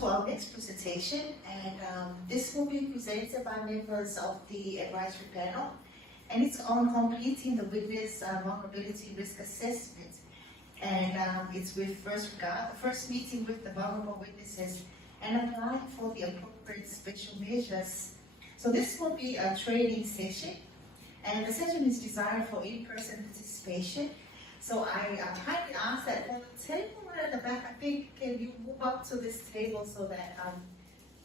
to our next presentation, and this will be presented by members of the advisory panel, and it's on completing the witness vulnerability risk assessment. And it's with first meeting with the vulnerable witnesses and applying for the appropriate special measures. So this will be a training session, and the session is designed for in-person participation. So I kindly ask that for the table at the back, I think, can you move up to this table so that,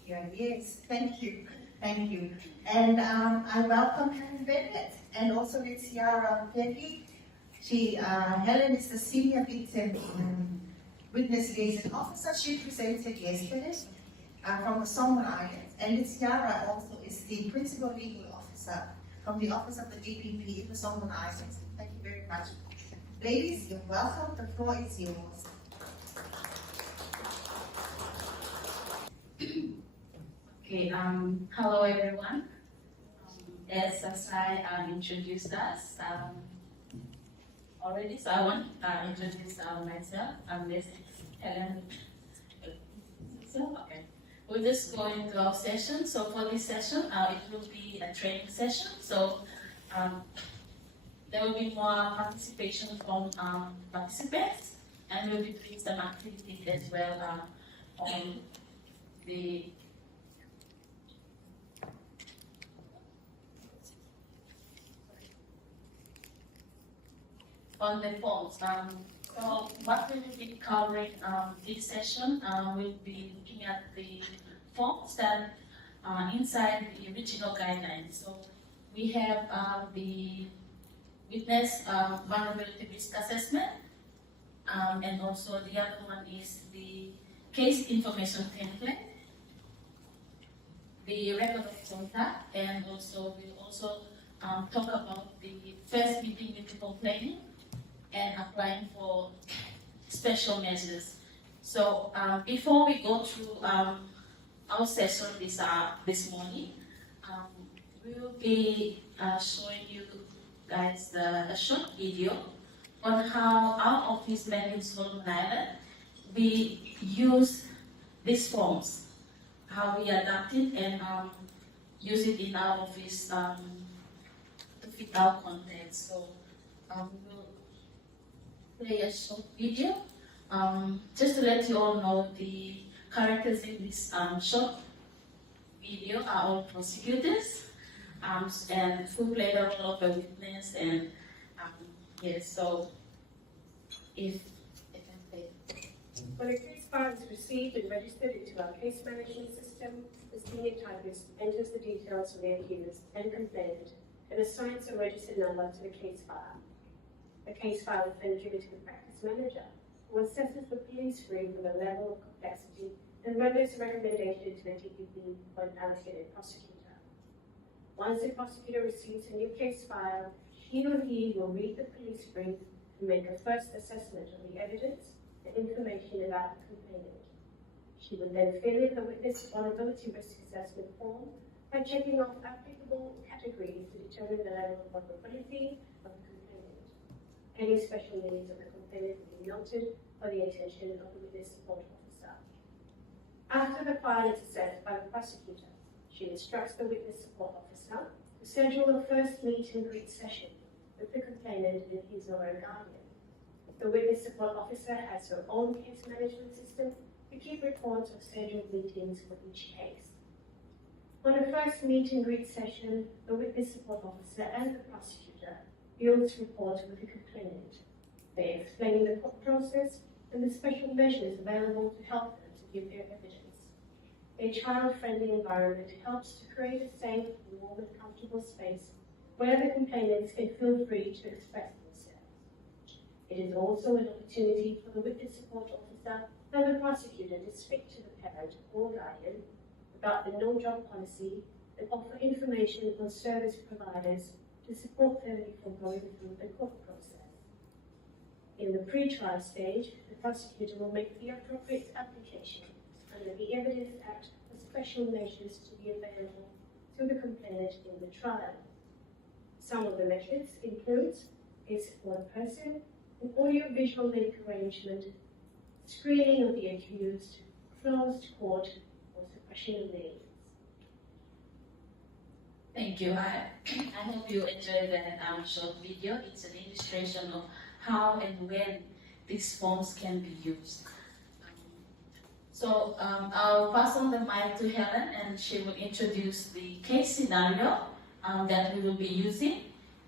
yes, thank you. And I welcome Hellen Bennett and also Letiara Pellie. Hellen is the Senior Victim Witness Liaison Officer. She presented yesterday from the Solomon Islands. And Letiara also is the Principal Legal Officer from the Office of the DPP in the Solomon Islands. Thank you very much. Ladies, you're welcome. The floor is yours. Okay, hello everyone. As Asai introduced us already, so I want to introduce myself. This is Hellen. Okay, we'll just go into our session. So for this session, it will be a training session. So there will be more participation from participants, and we'll be doing some activities as well on the forms. So what we will be covering this session, we'll be looking at the forms that are inside the original guidelines. So we have the witness vulnerability risk assessment, and also the other one is the case information template, the record of contact, and also we'll also talk about the first meeting with the complainant and applying for special measures. So before we go through our session this morning, we will be showing you guys a short video on how our office in Solomon Island, we use these forms, how we adapt it and use it in our office to fit our content. So we will play a short video just to let you all know the characters in this short video are all prosecutors, and who played the role of a witness, and yes, so if I can play. When a case file is received and registered into our case management system, the senior typist enters the details of the accused and complainant and assigns a registered number to the case file. The case file is then given to the practice manager, who assesses the police room for the level of complexity and renders a recommendation to the DPP or an allocated prosecutor. Once the prosecutor receives a new case file, she or he will read the police brief and make a first assessment of the evidence and information about the complainant. She will then fill in the witness vulnerability risk assessment form by checking off applicable categories to determine the level of vulnerability of the complainant. Any special needs of the complainant will be noted for the attention of the witness support officer. After the file is assessed by the prosecutor, she instructs the witness support officer to schedule a first meet and greet session with the complainant and his or her guardian. The witness support officer has her own case management system to keep reports of scheduled meetings for each case. On a first meet and greet session, the witness support officer and the prosecutor builds reports with the complainant. They explain the court process and the special measures available to help them to give their evidence. A child-friendly environment helps to create a safe, warm and comfortable space where the complainants can feel free to express themselves. It is also an opportunity for the witness support officer and the prosecutor to speak to the parent or guardian about the no-job policy and offer information on service providers to support them before going through the court process. In the pre-trial stage, the prosecutor will make the appropriate application under the Evidence Act for special measures to be available to the complainant in the trial. Some of the measures include a support person, an audio-visual link arrangement, screening of the accused, floors to court for suppression of names. Thank you. I hope you enjoyed that short video. It's an illustration of how and when these forms can be used. So I'll pass on the mic to Helen, and she will introduce the case scenario that we will be using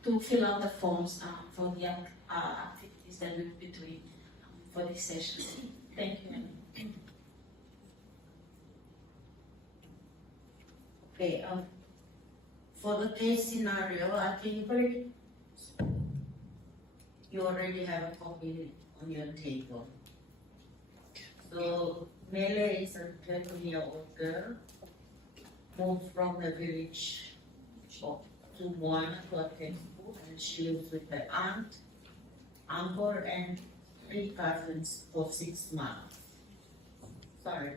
to fill out the forms for the activities that we will be doing for this session. Thank you, Helen. Okay, for the case scenario, I think you already have a copy on your table. So, Mele is a 20-year-old girl, moved from the village to Moana to attend school, and she lives with her aunt, uncle, and 3 cousins for 6 months. Sorry.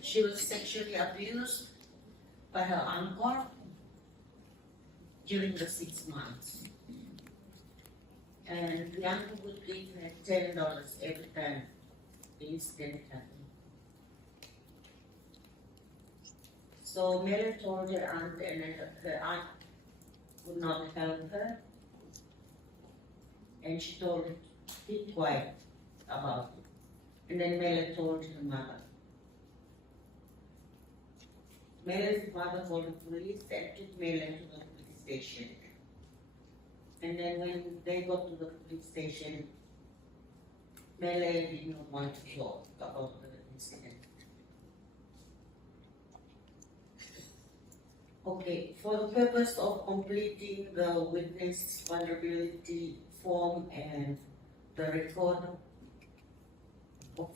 She was sexually abused by her uncle during the 6 months. And the uncle would give her $10 every time the incident happened. So Mary told her aunt, and her aunt would not help her. And she told her to be quiet about it. And then Mary told her mother. Mary's mother called the police and took Mary to the police station. And then when they got to the police station, Mary did not want to talk about the incident. Okay, for the purpose of completing the witness vulnerability form and the record of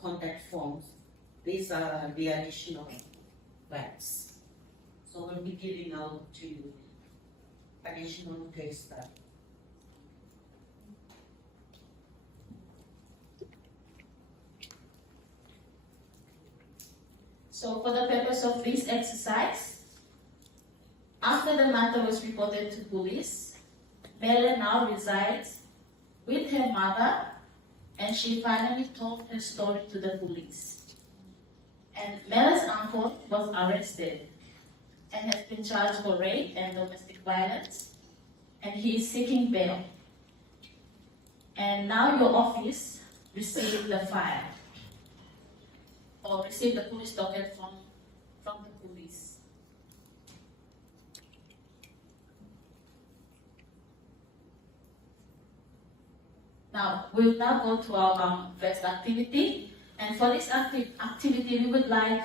contact forms, these are the additional facts. So we'll be giving out to you additional case stuff. So for the purpose of this exercise, after the matter was reported to police, Mele now resides with her mother, and she finally told her story to the police. And Mele's uncle was arrested and has been charged for rape and domestic violence, and he is seeking bail. And now your office received the file, or received the police docket from the police. Now, we'll now go to our first activity. And for this activity, we would like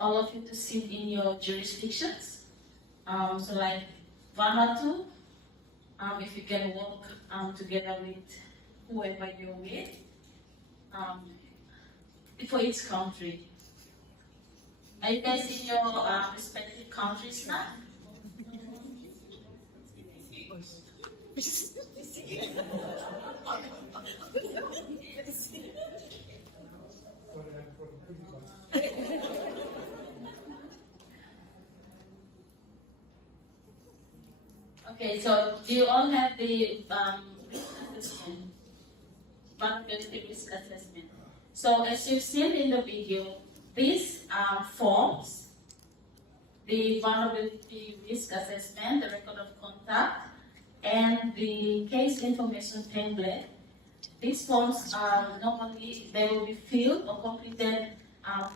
all of you to sit in your jurisdictions. So like Vanuatu, if you can work together with whoever you're with, for each country. Are you guys in your respective countries now? Okay, so do you all have the vulnerability risk assessment? So as you've seen in the video, these forms, the vulnerability risk assessment, the record of contact, and the case information template, these forms normally they will be filled or completed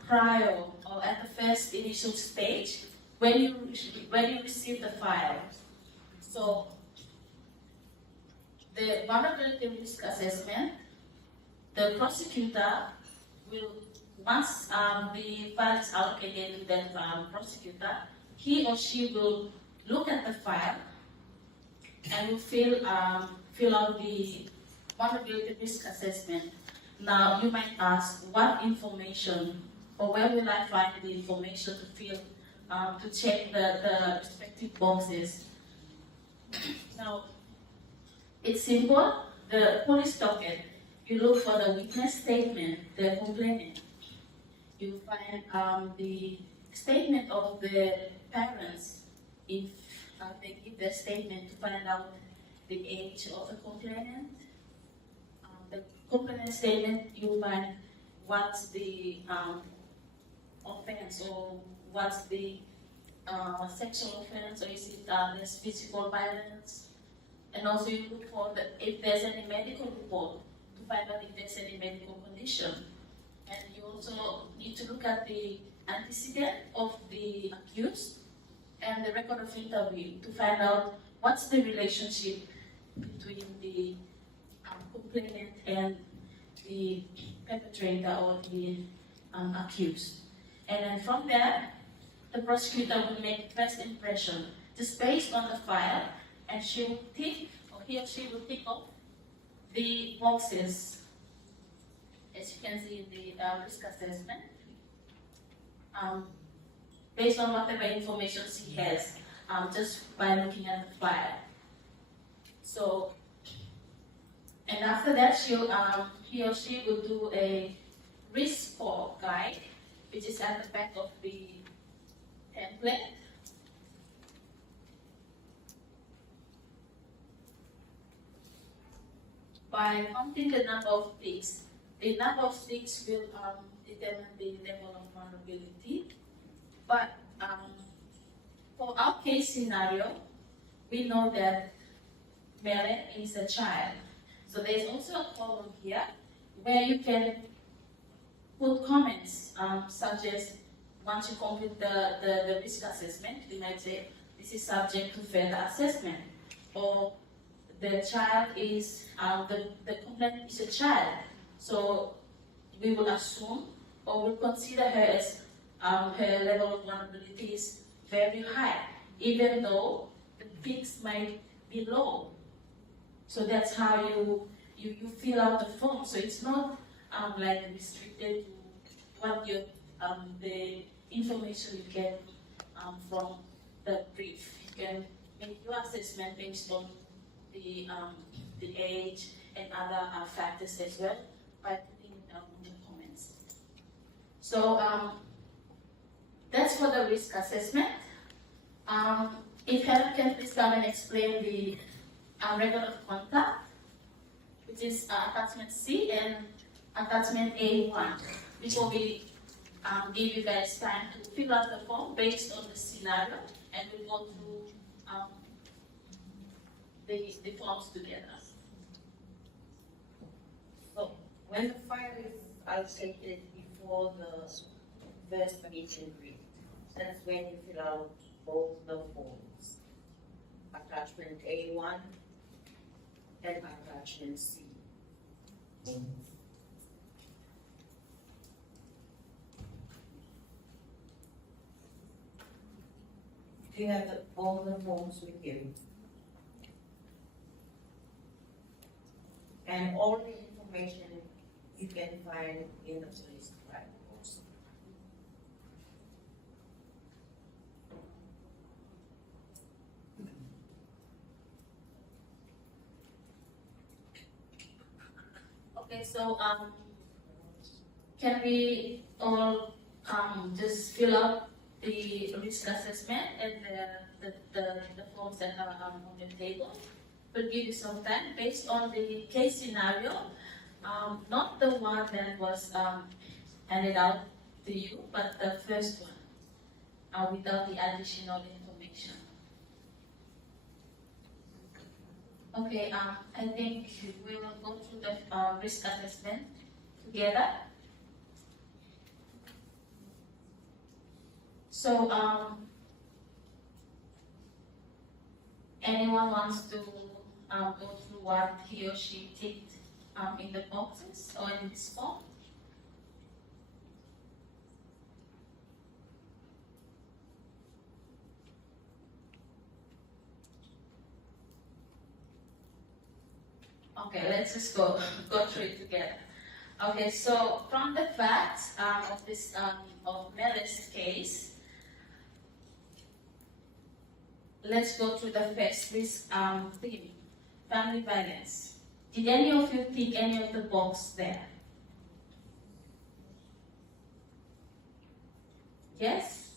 prior or at the first initial stage when you receive the file. So the vulnerability risk assessment, the prosecutor will, once the file is allocated to that prosecutor, he or she will look at the file and will fill out the vulnerability risk assessment. Now you might ask, what information, or where will I find the information to fill, to check the respective boxes? Now, it's simple. The police docket, you look for the witness statement, the complainant. You find the statement of the parents, if they give their statement, to find out the age of the complainant, the complaint statement, you find what's the offense or what's the sexual offense, or is it there's physical violence, and also you look for if there's any medical report to find out if there's any medical condition, and you also need to look at the antecedent of the accused and the record of interview to find out what's the relationship between the complainant and the perpetrator or the accused. And then from there, the prosecutor will make first impression just based on the file, and she will tick, or he or she will tick off the boxes, as you can see in the risk assessment, based on whatever information she has, just by looking at the file. So, and after that, he or she will do a risk score guide, which is at the back of the template. By counting the number of ticks, the number of ticks will determine the level of vulnerability. But for our case scenario, we know that Bennett is a child. So there's also a column here where you can put comments, such as once you complete the risk assessment, you might say this is subject to further assessment, or the child is, the complainant is a child, so we will assume or will consider her as her level of vulnerability is very high, even though the peaks might be low. So that's how you fill out the form. So it's not like restricted to what you the information you get from the brief. You can make your assessment based on the age and other factors as well by putting the comments. So that's for the risk assessment. If Hellen can please come and explain the record of contact, which is attachment C and attachment A1, before we give you guys time to fill out the form based on the scenario, and we'll go through the forms together. So when the file is allocated before the first meet and greet, that's when you fill out both the forms, attachment A1 and attachment C. You have all the forms with you. And all the information you can find in the police file also. Okay, so can we all just fill out the risk assessment and the forms that are on the table? We'll give you some time based on the case scenario, not the one that was handed out to you, but the first one, without the additional information. Okay, I think we will go through the risk assessment together. So, anyone wants to go through what he or she ticked in the boxes or in this form? Okay, let's just go through it together. Okay, so from the facts of this of Melly's case, let's go through the first risk theme, family violence. Did any of you tick any of the box there? Yes?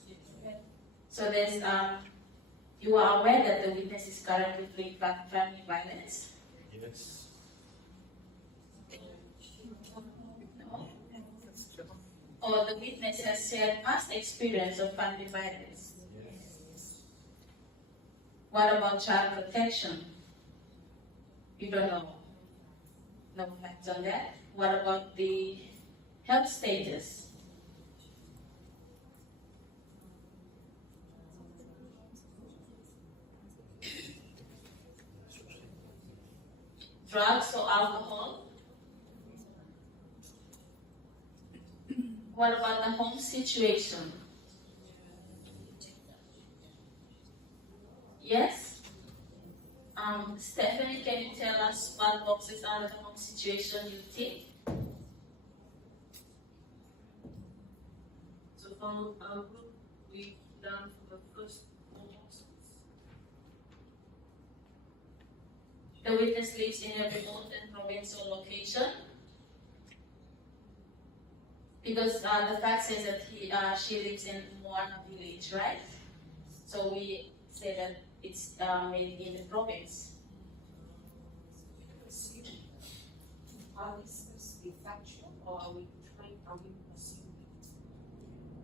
Okay. So there's you are aware that the witness is currently fleeing family violence? Yes. or the witness has shared past experience of family violence? What about child protection? You don't know. No facts on that. What about the health status? Drugs or alcohol? What about the home situation? Yes? Stephanie, can you tell us what boxes are the home situation you take? So from our group, we've done for the first 4 boxes. The witness lives in a remote and provincial location. Because the fact says that she lives in Moana village, right? So we say that it's made in the province. Are we supposed to be factual or are we assuming?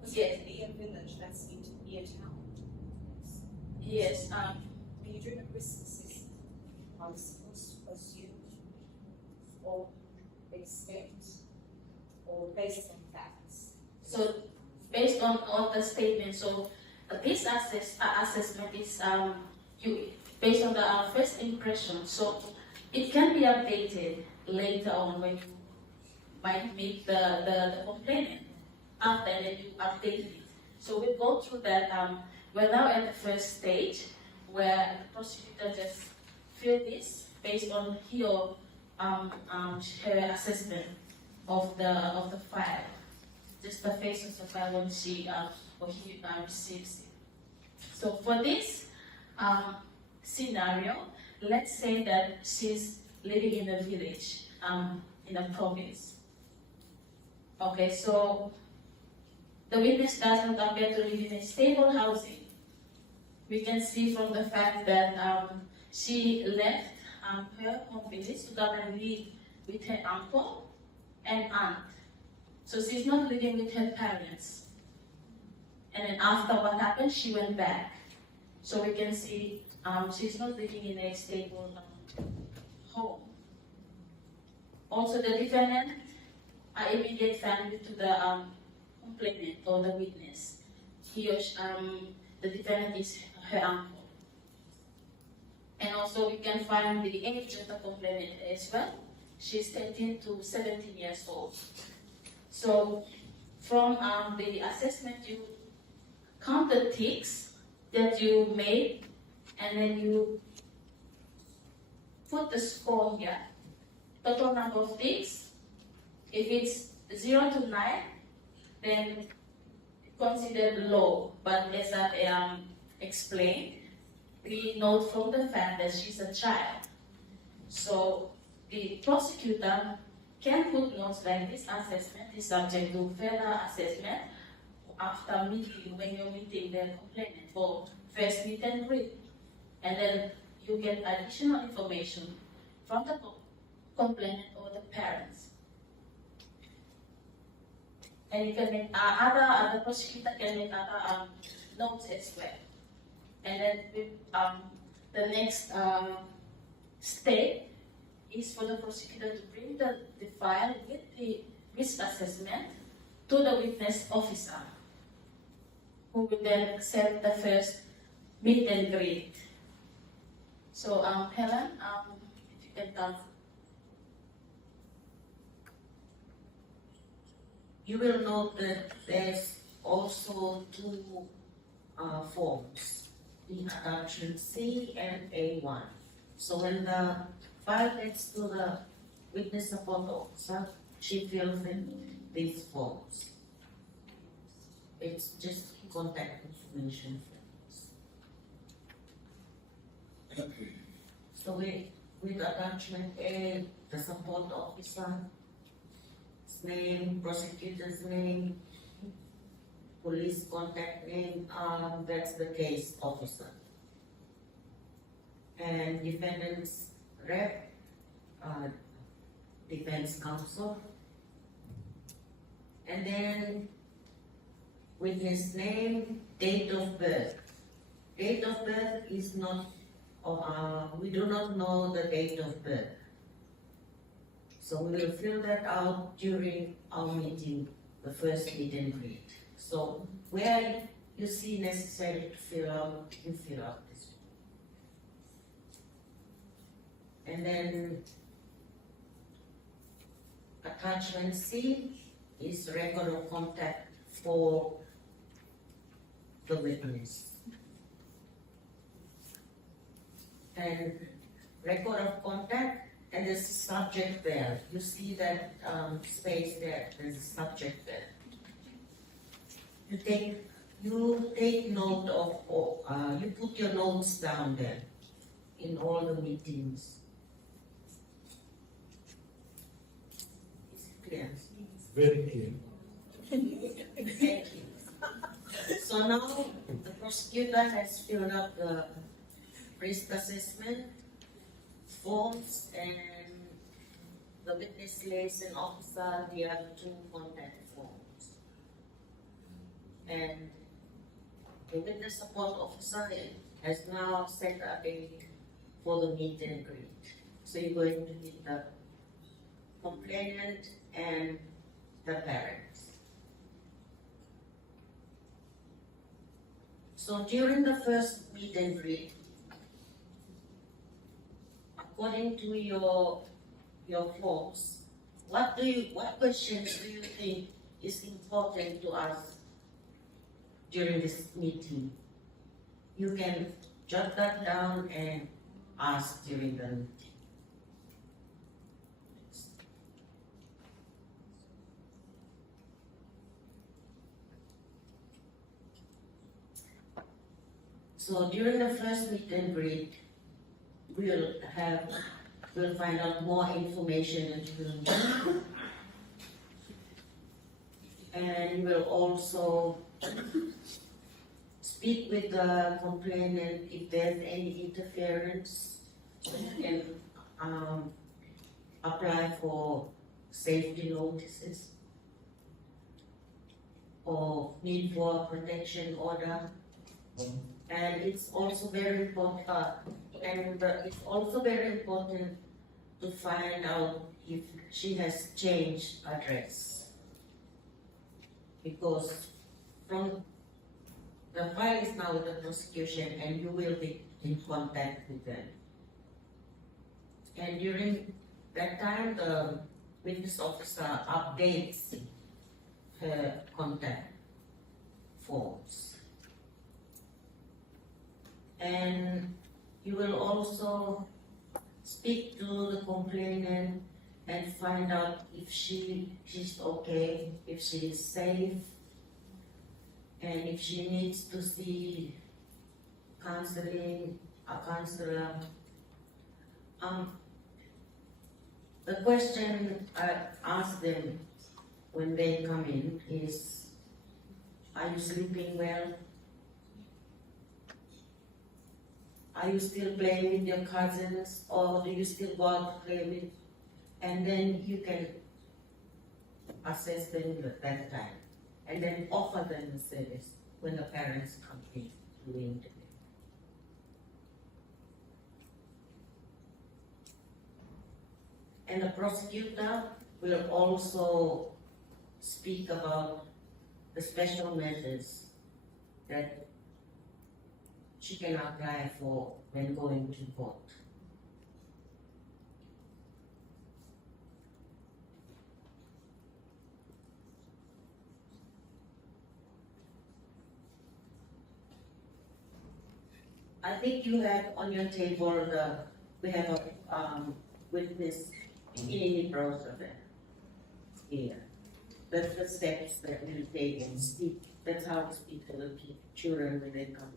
Yes. Be a village, that's need to be a town. Yes. When you're doing a risk assessment, are we supposed to assume or expect or based on facts? So based on all the statements, so this assessment is based on the first impression. So it can be updated later on when you might meet the complainant after that you update it. So we go through that. We're now at the first stage where the prosecutor just fill this based on her assessment of the file, just the face of the file when she or he receives it. So for this scenario, let's say that she's living in a village, in a province. Okay, so the witness doesn't appear to live in a stable housing. We can see from the fact that she left her home village to come and live with her uncle and aunt. So she's not living with her parents. And then after what happened, she went back. So we can see she's not living in a stable home. Also, the defendant are immediate family to the complainant or the witness. He or she, the defendant is her uncle. And also we can find the age of the complainant as well. She's 13 to 17 years old. So from the assessment, you count the ticks that you made, and then you put the score here. Total number of ticks. If it's 0 to 9, then considered low. But as I explained, we note from the fact that she's a child. So the prosecutor can put notes like this assessment is subject to further assessment after meeting, when you're meeting the complainant for first meet and greet. And then you get additional information from the complainant or the parents. And you can make other prosecutor can make other notes as well. And then with, the next step is for the prosecutor to bring the file with the risk assessment to the witness officer, who will then accept the first meet and greet. So, Helen, if you can come. You will note that there's also 2 forms, the attachment C and A1. So when the file gets to the witness support officer, she fills in these forms. It's just contact information forms. So with attachment A, the support officer, name, prosecutor's name, police contact name, that's the case officer. And defendant's rep, defense counsel. And then witness name, date of birth. Date of birth is not, we do not know the date of birth. So we will fill that out during our meeting, the first meet and greet. So where you see necessary to fill out, you fill out this. And then attachment C is record of contact for the witness. And record of contact, and there's a subject there. You see that space there, there's a subject there. You take note of, you put your notes down there in all the meetings. Is it clear? Very clear. Thank you. So now the prosecutor has filled out the risk assessment forms, and the witness liaison officer, the other two contact forms. And the witness support officer has now set a date for the meet and greet. So you're going to meet the complainant and the parents. So during the first meet and greet, according to your forms, what questions do you think is important to us during this meeting? You can jot that down and ask during the meeting. So during the first meet and greet, we'll find out more information and we'll also speak with the complainant if there's any interference, so you can apply for safety notices or need for a protection order. And it's also very important, it's also very important to find out if she has changed address. Because from the file is now with the prosecution and you will be in contact with them. And during that time, the witness officer updates her contact forms. And you will also speak to the complainant and find out if she's okay, if she is safe, and if she needs to see a counselor. The question I ask them when they come in is, are you sleeping well? Are you still playing with your cousins, or do you still go out to play with? And then you can assess them at that time, and then offer them the service when the parents come in to the interview. And the prosecutor will also speak about the special measures that she can apply for when going to court. I think you have on your table we have a witness in process here. That's the steps that we take and speak. That's how we speak to the children when they come.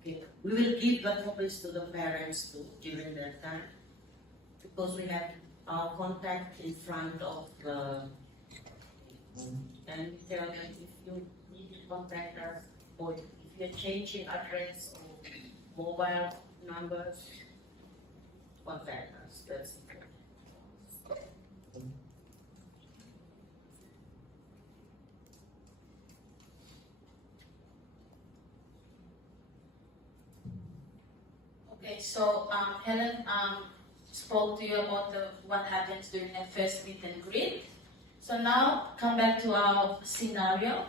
Okay. We will give the copies to the parents too during that time, because we have our contact in front of the, and we tell them if you need to contact us, or if you're changing address or mobile, numbers, contact us. That's Okay, so Helen spoke to you about what happens during the first meet and greet. So now come back to our scenario.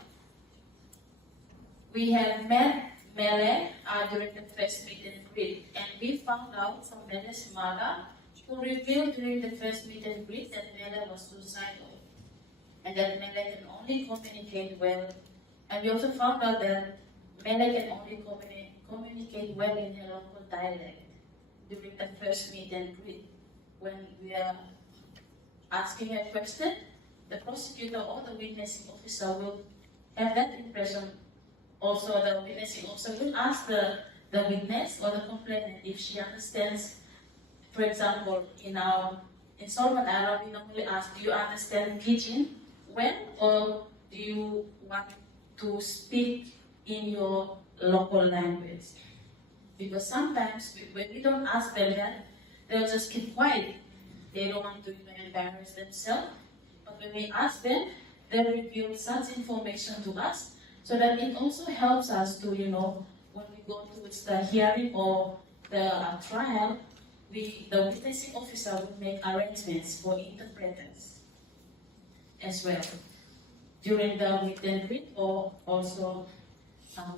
We have met Mele during the first meet and greet, and we found out from Mele's mother, who revealed during the first meet and greet that Mele was suicidal, and that Mele can only communicate well. And we also found out that Mele can only communicate well in her local dialect during the first meet and greet. When we are asking a question, the prosecutor or the witnessing officer will have that impression. Also, the witnessing officer will ask the witness or the complainant if she understands. For example, in Solomon Island, we normally ask, do you understand Pidgin well, or do you want to speak in your local language? Because sometimes when we don't ask them that, they'll just keep quiet. They don't want to even embarrass themselves. But when we ask them, they reveal such information to us, so that it also helps us to, when we go towards the hearing or the trial, the witnessing officer will make arrangements for interpreters as well during the meet and greet or also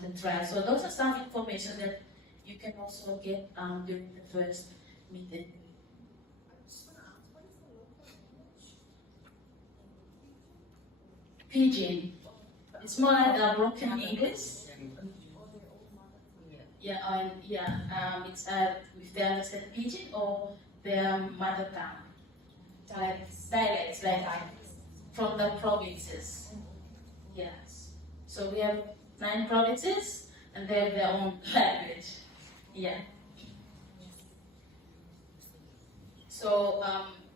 the trial. So those are some information that you can also get during the first meet and greet. Pidgin. It's more like a broken English. It's if they understand Pidgin or their mother tongue. Dialects, like from the provinces. Yes. So we have 9 provinces and they have their own language. Yeah. So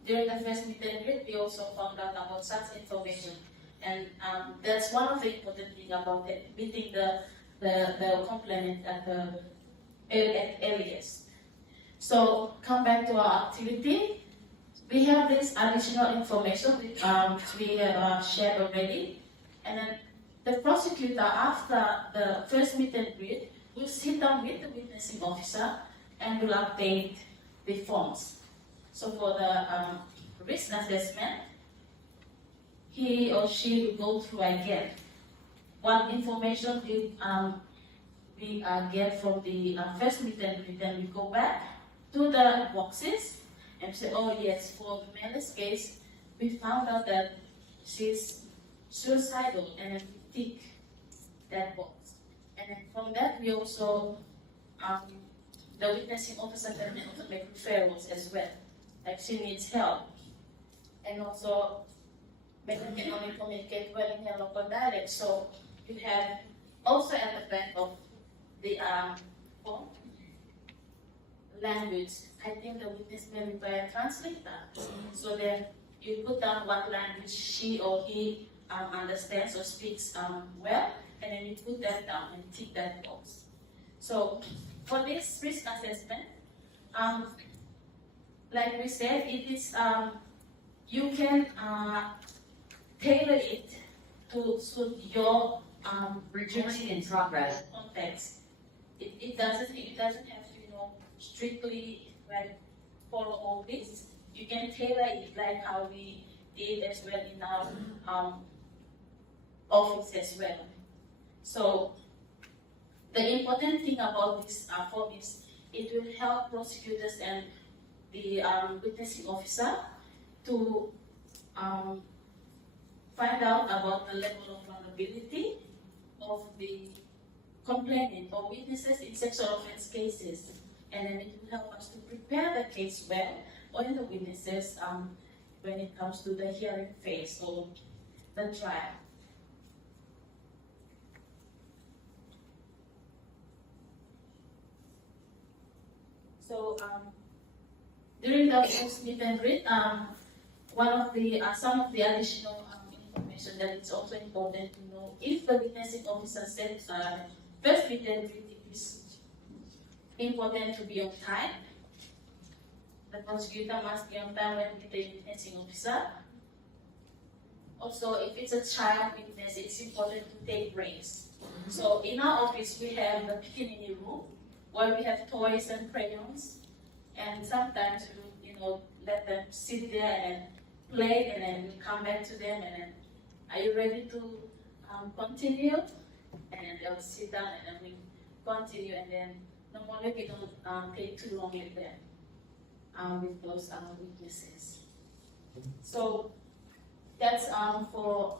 during the first meet and greet, we also found out about such information. And that's one of the important things about meeting the complainant at the earliest. So come back to our activity. We have this additional information which we have shared already. And then the prosecutor, after the first meet and greet, will sit down with the witnessing officer and will update the forms. So for the risk assessment, he or she will go through again what information we get from the first meet and greet. Then we go back to the boxes and say, oh yes, for Mele's case, we found out that she's suicidal, and then we tick that box. And then from that, we also, the witnessing officer can also make referrals as well. Like she needs help. And also, Bennett can only communicate well in her local dialect. So you have also at the back of the form, language. I think the witness may require a translator. So then you put down what language she or he understands or speaks well, and then you put that down and tick that box. So for this risk assessment, like we said, it is you can tailor it to suit your Reducing in progress. context. It doesn't have to strictly like follow all this. You can tailor it like how we did as well in our office as well. So the important thing about this form is it will help prosecutors and the witnessing officer to find out about the level of vulnerability of the complainant or witnesses in sexual offense cases, and then it will help us to prepare the case well, or the witnesses when it comes to the hearing phase or the trial. So during the first meet and greet, some of the additional information that it's also important to know, if the witnessing officer said first meet and greet is important to be on time. The prosecutor must be on time when with the witnessing officer. Also, if it's a child witness, it's important to take breaks. So in our office, we have the picnic room where we have toys and crayons, and sometimes we, let them sit there and play, and then we come back to them, and then, are you ready to continue? And then they'll sit down, and then we continue, and then normally we don't take too long with them, with those witnesses. So that's for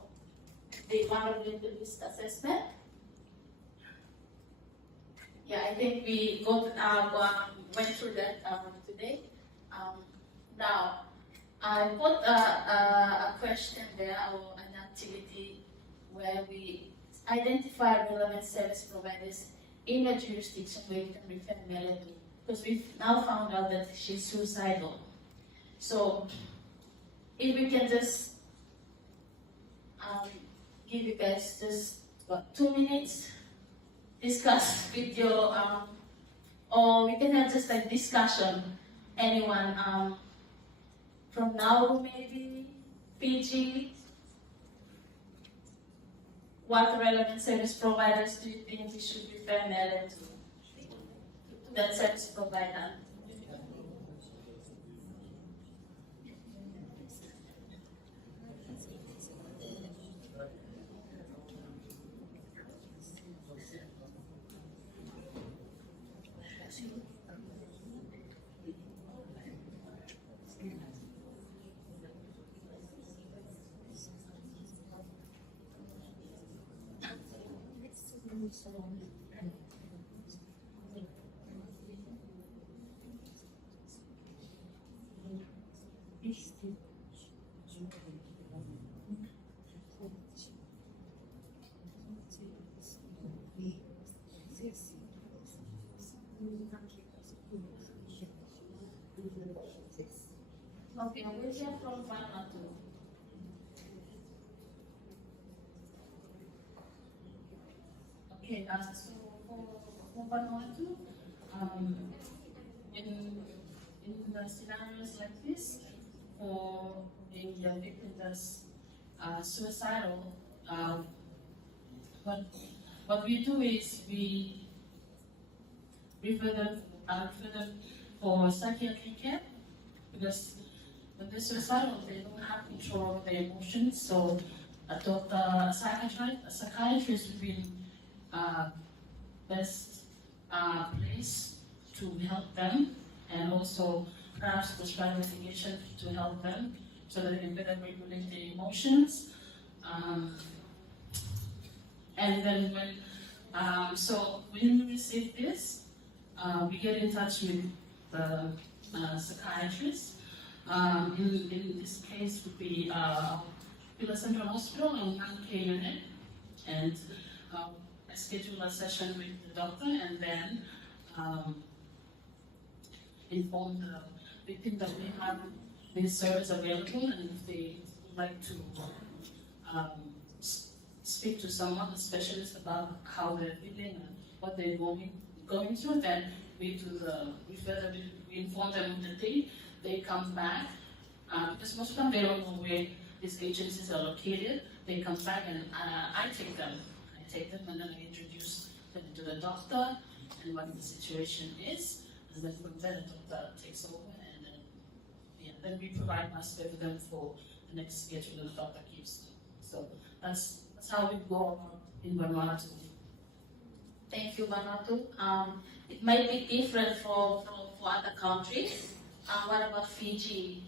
the vulnerability risk assessment. Yeah, I think we went through that today. Now, I put a question there, or an activity where we identify relevant service providers in a jurisdiction where we can refer Pellie to, because we've now found out that she's suicidal. So, if we can just give you guys just 2 minutes, discuss with your, or we can have just like discussion. Anyone from Nauru, maybe Fiji. What relevant service providers do you think we should refer Pellie to that service provider? Okay, we'll hear from Vanuatu. Okay, so for Vanuatu, in the scenarios like this, for the victim that's suicidal, what we do is we refer them for psychiatric care, because when they're suicidal, they don't have control of their emotions. So a doctor, a psychiatrist would be best place to help them, and also perhaps prescribe medication to help them so that they can better regulate their emotions. And then when we receive this, we get in touch with the psychiatrist. In this case would be PILON Central Hospital and 1K unit, and I schedule a session with the doctor, and then inform the victim that we have this service available, and if they would like to speak to someone, a specialist, about how they're feeling and what they're going through, then we inform them of the day. They come back, because most of them, they don't know where these agencies are located. They come back, and I take them, and then I introduce them to the doctor and what the situation is, and then from there the doctor takes over, and then we provide mass evidence for the next schedule the doctor gives them. So that's how we go about in Vanuatu. Thank you, Vanuatu. It might be different for other countries. What about Fiji?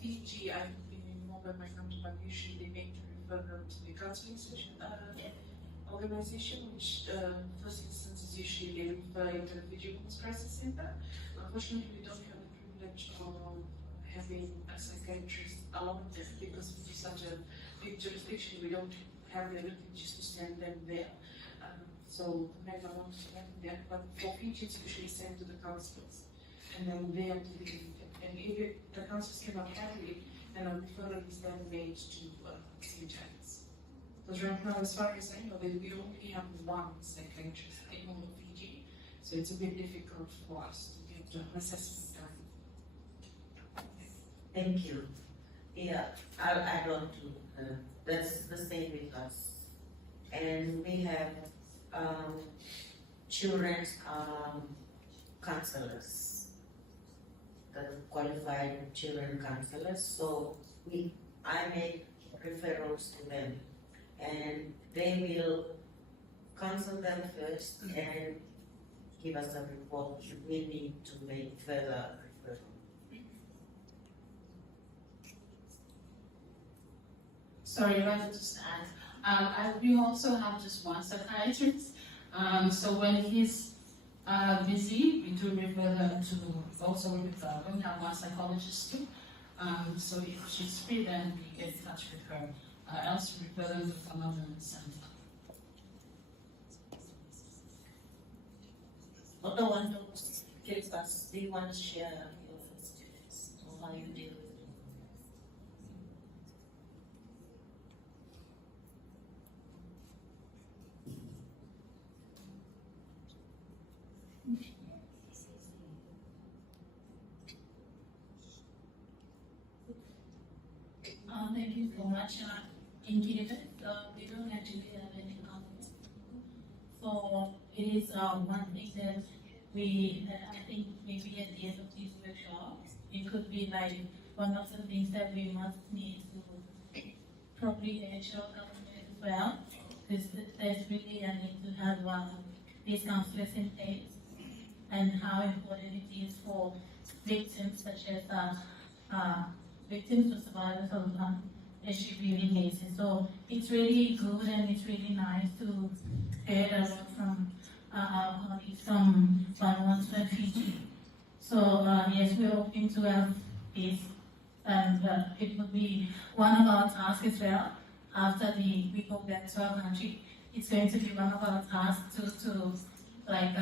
Fiji, I've been involved in my country, but usually they make refer them to the counseling session organization, which first instance is usually they refer to the Fiji Women's Crisis Center. Unfortunately, we don't have the privilege of having a psychiatrist along with them, because Fiji is such a big jurisdiction, we don't have the ability just to send them there. So maybe I want to have them there, but for Fiji it's usually sent to the councils. and then they have to be, and if the councils cannot handle it, then a referral is then made to CHIs. Because right now, as far as I know, we only have one psychiatrist in all of Fiji, so it's a bit difficult for us to get the assessment done. Thank you. Yeah, I'll add on to, that's the same with us. And we have, children's, counselors, the qualified children counselors, so I make referrals to them. And they will counsel them first and give us a report if we need to make further referral. Sorry, if I could just add. We also have just one psychiatrist. So when he's busy, we do refer them to also when we have one psychologist too. So if she's free, then we get in touch with her. Else we refer them to another center. Other one knows gives us, do you want to share your experience or how you deal with it? Thank you so much. In Kiribati, we don't actually have any conflict. So it is one thing that I think maybe at the end of this workshop, it could be like one of the things that we must need to probably ensure government as well, because there's really a need to have these counselors in place, and how important it is for victims such as victims or survivors of HIV cases. So it's really good and it's really nice to hear a lot from our colleagues from Vanuatu and Fiji. So yes, we're hoping to have this, and it will be one of our tasks as well. After we go back to our country, it's going to be one of our tasks to like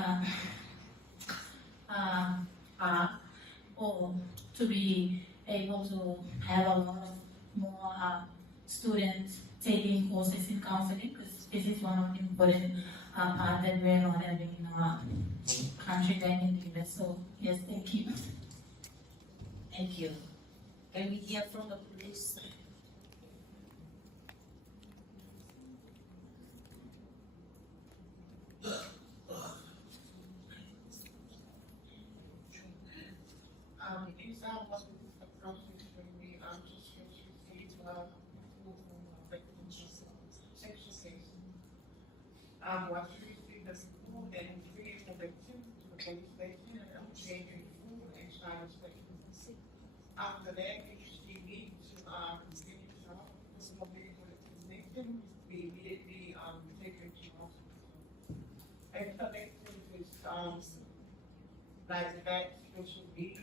or to be able to have a lot of more students taking courses in counseling, because this is one of the important part that we're not having in our country than in the US. So yes, thank you. Thank you. Can we hear from the police? These are what we approaches when we just received approval from victims of sexual cases. Once we receive the report and we bring the victim to the police station and we change the food and start inspecting. After that, we usually need to continue to talk with the victim. We immediately take her to hospital. And the victim is like that special needs.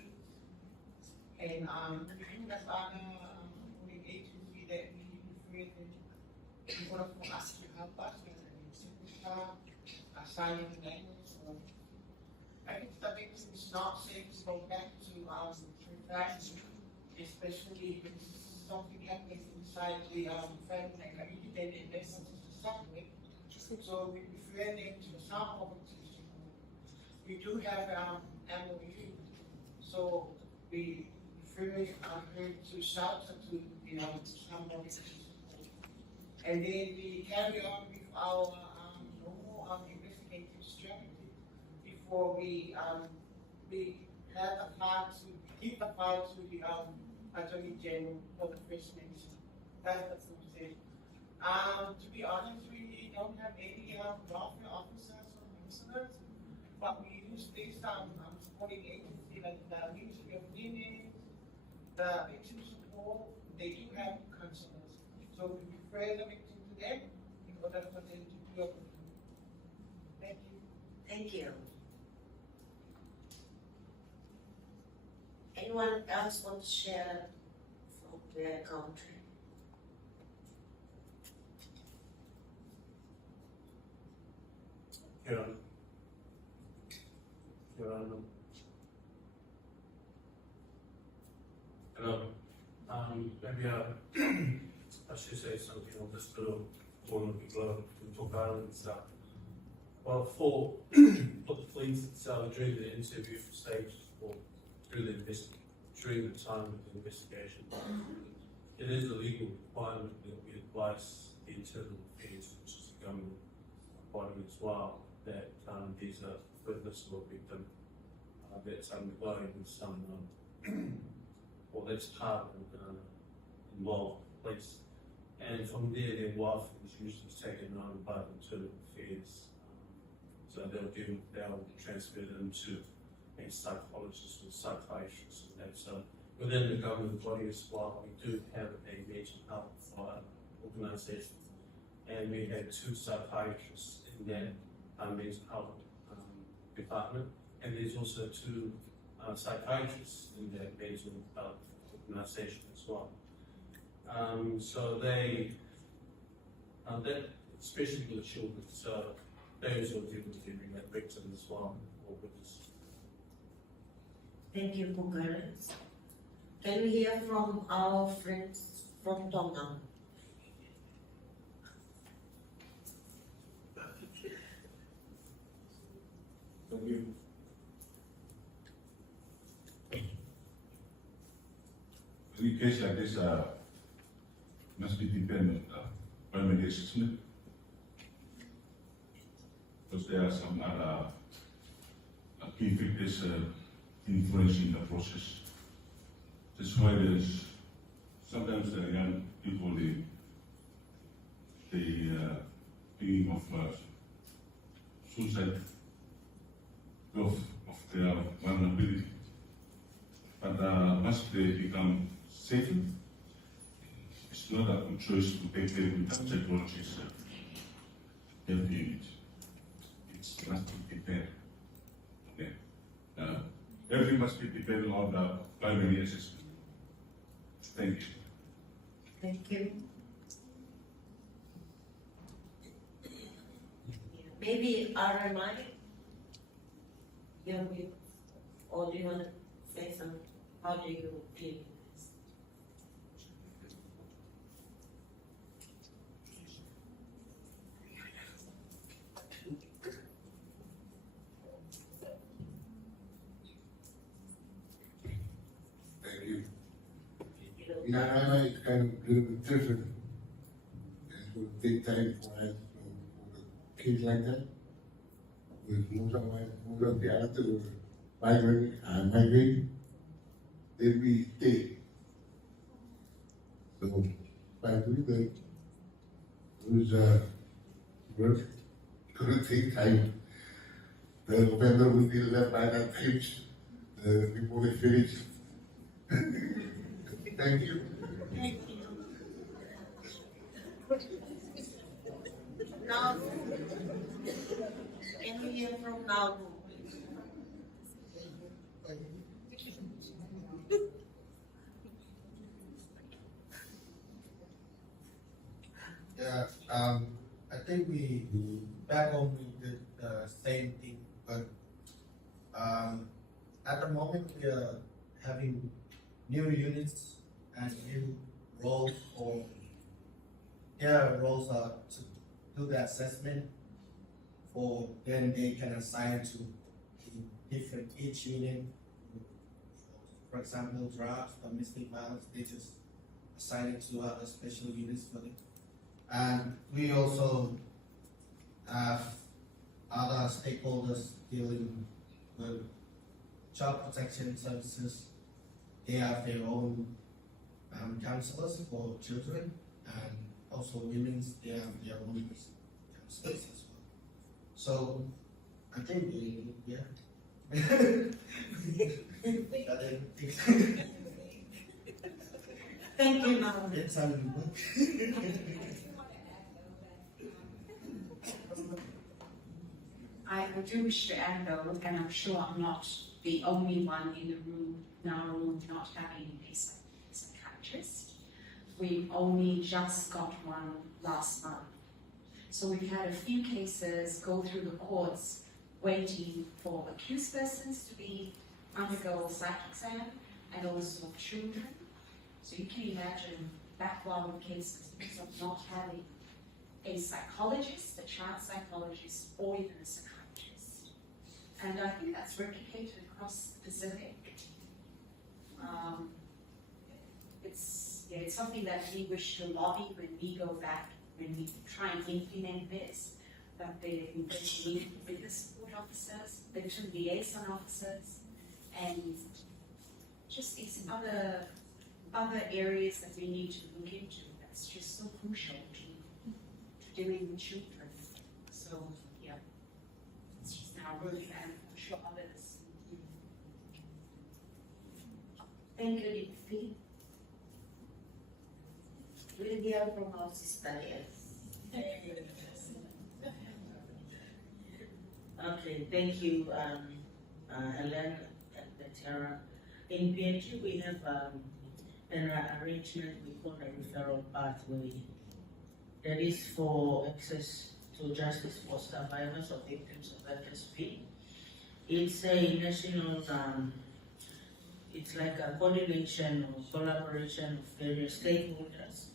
And that's other agency that we refer them in order for us to help us with signing the language. I think the victim is not safe to go back to society, especially if something happens inside the family community that they want to start with. So we refer them to some organization. We do have MOU, so we refer her to shelter to some organization. And then we carry on with our normal investigative strategy before we have the file to give the file to the Attorney General for the First Nation. That's the process. To be honest, we don't have any welfare officers or counselors, but we use this supporting agency like the Ministry of Women, the victim support. They do have counselors, so we refer the victim to them in order for them to do it. Thank you. Thank you. Anyone else want to share from their country? Hello. Maybe I should say something on this little corner of the globe from Talk Island and stuff. Well, for the police itself during the interview stage or during the time of the investigation, it is a legal requirement that we advise the Internal Affairs, which is the government body as well, that there's a witness or victim that's undergoing some, or that's part of involved police. And from there, their wife is usually taken on by the Internal Affairs. So they'll transfer them to a psychologist or psychiatrist and that. So within the government body as well, we do have a mental health organisation, and we have 2 psychiatrists in that mental health department, and there's also 2 psychiatrists in that mental health organisation as well. So they, that especially with the children, so they also deal with giving that victim as well, or witness. Thank you, Congress. Can we hear from our friends from Tonga? Thank you. In case like this, must be dependent on primary assessment, because there are some other key factors influencing the process. That's why there's sometimes the young people they thinking of suicide because of their vulnerability. But once they become safer, it's not a good choice to take them with technologies helping it. It must be prepared. Okay. Everything must be prepared on the primary assessment. Thank you. Thank you. Maybe RMI? Or do you want to say something? How do you feel? Thank you. Yeah, it's kind of a little bit different. It would take time for us for kids like that. With most of the other migrating, then we stay. So, I believe that it was work. Couldn't take time. The offender will be left by that time. Before they finish. Thank you. Thank you. Now, can we hear from now? Yeah, I think we back home we did the same thing, but at the moment we are having new units and new roles for their roles are to do the assessment for then they can assign to different each unit. For example, drugs, domestic violence, they just assign it to other special units for them. And we also have other stakeholders dealing with child protection services. They have their own counselors for children, and also women's, they have their own counselors as well. So I think yeah. Thank you, now. That's how you work. I do wish to add though, and I'm sure I'm not the only one in the room, not having a psychiatrist. We've only just got one last month. So we've had a few cases go through the courts waiting for accused persons to undergo psych exam, and also children So you can imagine backlog cases because of not having a psychologist, a child psychologist, or even a psychiatrist. And I think that's replicated across the Pacific. It's something that we wish to lobby when we go back, when we try and implement this, that they need witness support officers, victim liaison officers, and just these other areas that we need to look into. That's just so crucial to dealing with children. So yeah, it's just our work, and I'm sure others. Thank you, Lippy. We'll hear from our sister here. Okay, thank you, Hellen and Letiara. In PNG, we have an arrangement we call a referral pathway that is for access to justice for survivors or victims of FSP. It's a national, it's like a coordination or collaboration of various stakeholders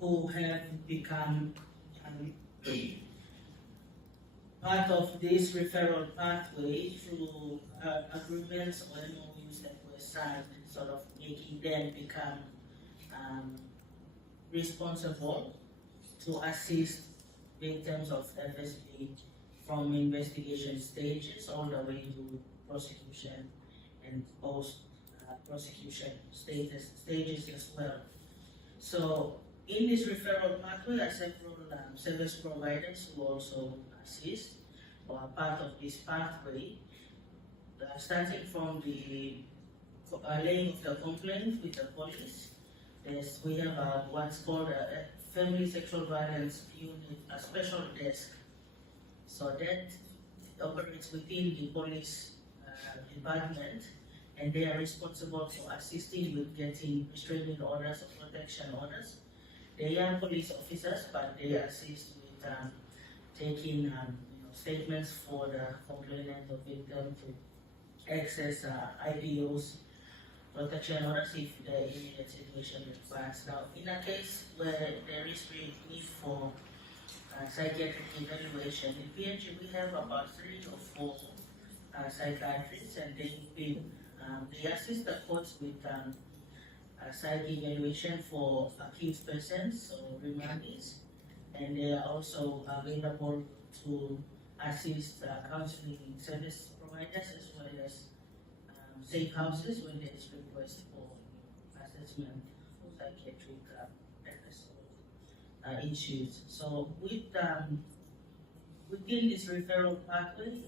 who have become part of this referral pathway through agreements or MOUs that were signed, sort of making them become responsible to assist victims of FSP from investigation stages all the way to prosecution and post-prosecution stages as well. So in this referral pathway, there are several service providers who also assist or are part of this pathway, starting from the laying of the complaint with the police. We have what's called a family sexual violence unit, a special desk. So that operates within the police department, and they are responsible for assisting with getting restraining orders or protection orders. They are police officers, but they assist with taking statements for the complainant or victim to access IPOs, protection orders if the immediate situation requires. Now, in a case where there is need for psychiatric evaluation, in PNG we have about 3 or 4 psychiatrists, and they assist the courts with psych evaluation for accused persons or remandees, and they are also available to assist counseling service providers as well as safe houses when there is request for assessment for psychiatric issues. So within this referral pathway,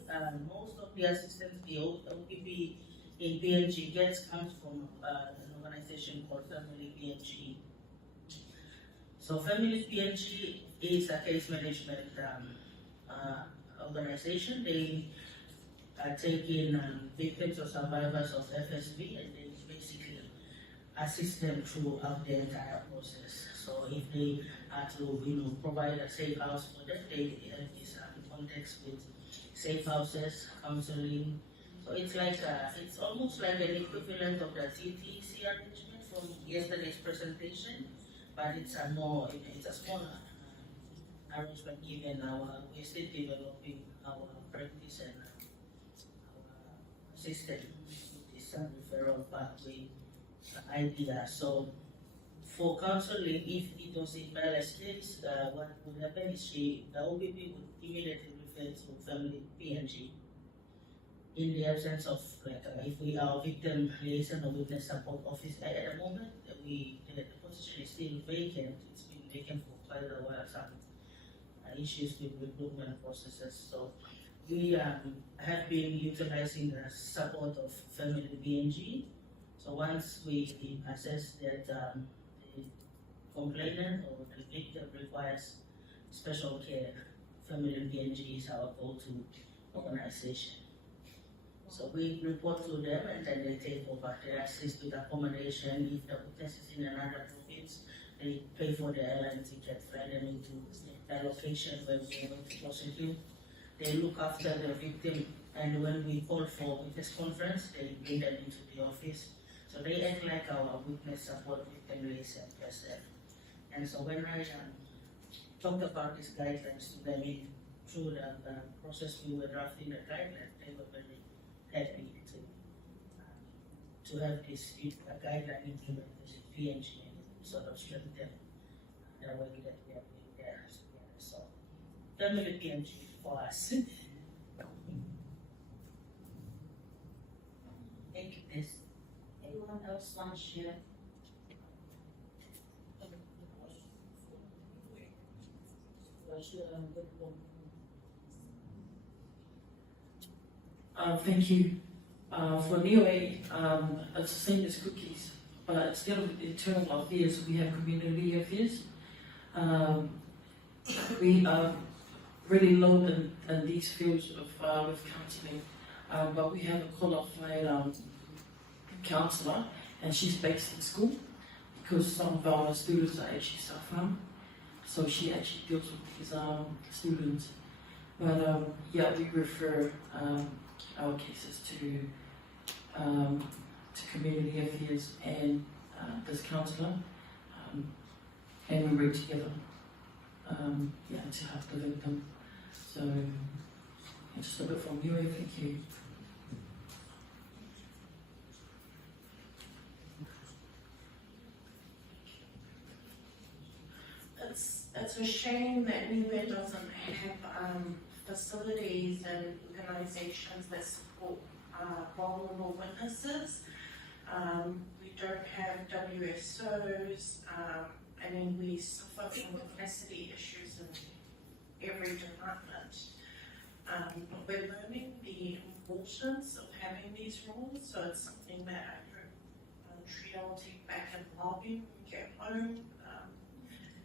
most of the assistance the OPP in PNG gets comes from an organization called Family PNG. So Family PNG is a case management organization. They take in victims or survivors of FSP, and they basically assist them throughout the entire process. So if they are to provide a safe house for them, they have this context with safe houses, counseling. So it's like it's almost like an equivalent of the TTC arrangement from yesterday's presentation, but it's a smaller arrangement given we're still developing our practice and our system with this referral pathway idea. So for counseling, if it was in Bella's case, what would happen is the OBP would immediately refer to Family PNG. In the absence of, if we are victim liaison or witness support office, at the moment, the position is still vacant. It's been vacant for quite a while, some issues with recruitment processes. So we have been utilizing the support of Family PNG. So once we assess that the complainant or the victim requires special care, Family PNG is our go-to organization. So we report to them, and then they take over. They assist with accommodation. If the witness is in another province, they pay for the airline ticket, fly them into the location where we are going to prosecute. They look after the victim, and when we call for witness conference, they bring them into the office So they act like our witness support and liaison person. And so when I talked about these guidelines to them through the process we were drafting the guidelines, they were very happy to have this guideline implementation, PNG, and sort of strengthen the work that we are doing there. So, family PNG for us. Thank you, Miss. Anyone else want to share? Thank you. For NEOA, it's the same as cookies, but instead of internal affairs, we have community affairs. We are really low in these fields of with counselling, but we have a qualified counsellor, and she's based in school because some of our students are actually suffering. So she actually deals with these students. But yeah, we refer our cases to community affairs and this counsellor, and we work together to help the victim. So just a bit from you, thank you. It's a shame that NEWA doesn't have facilities and organisations that support vulnerable witnesses. We don't have WSOs. I mean, we suffer from capacity issues in every department. But we're learning the importance of having these rules, so it's something that I hope Trio will take back and lobby when we get home.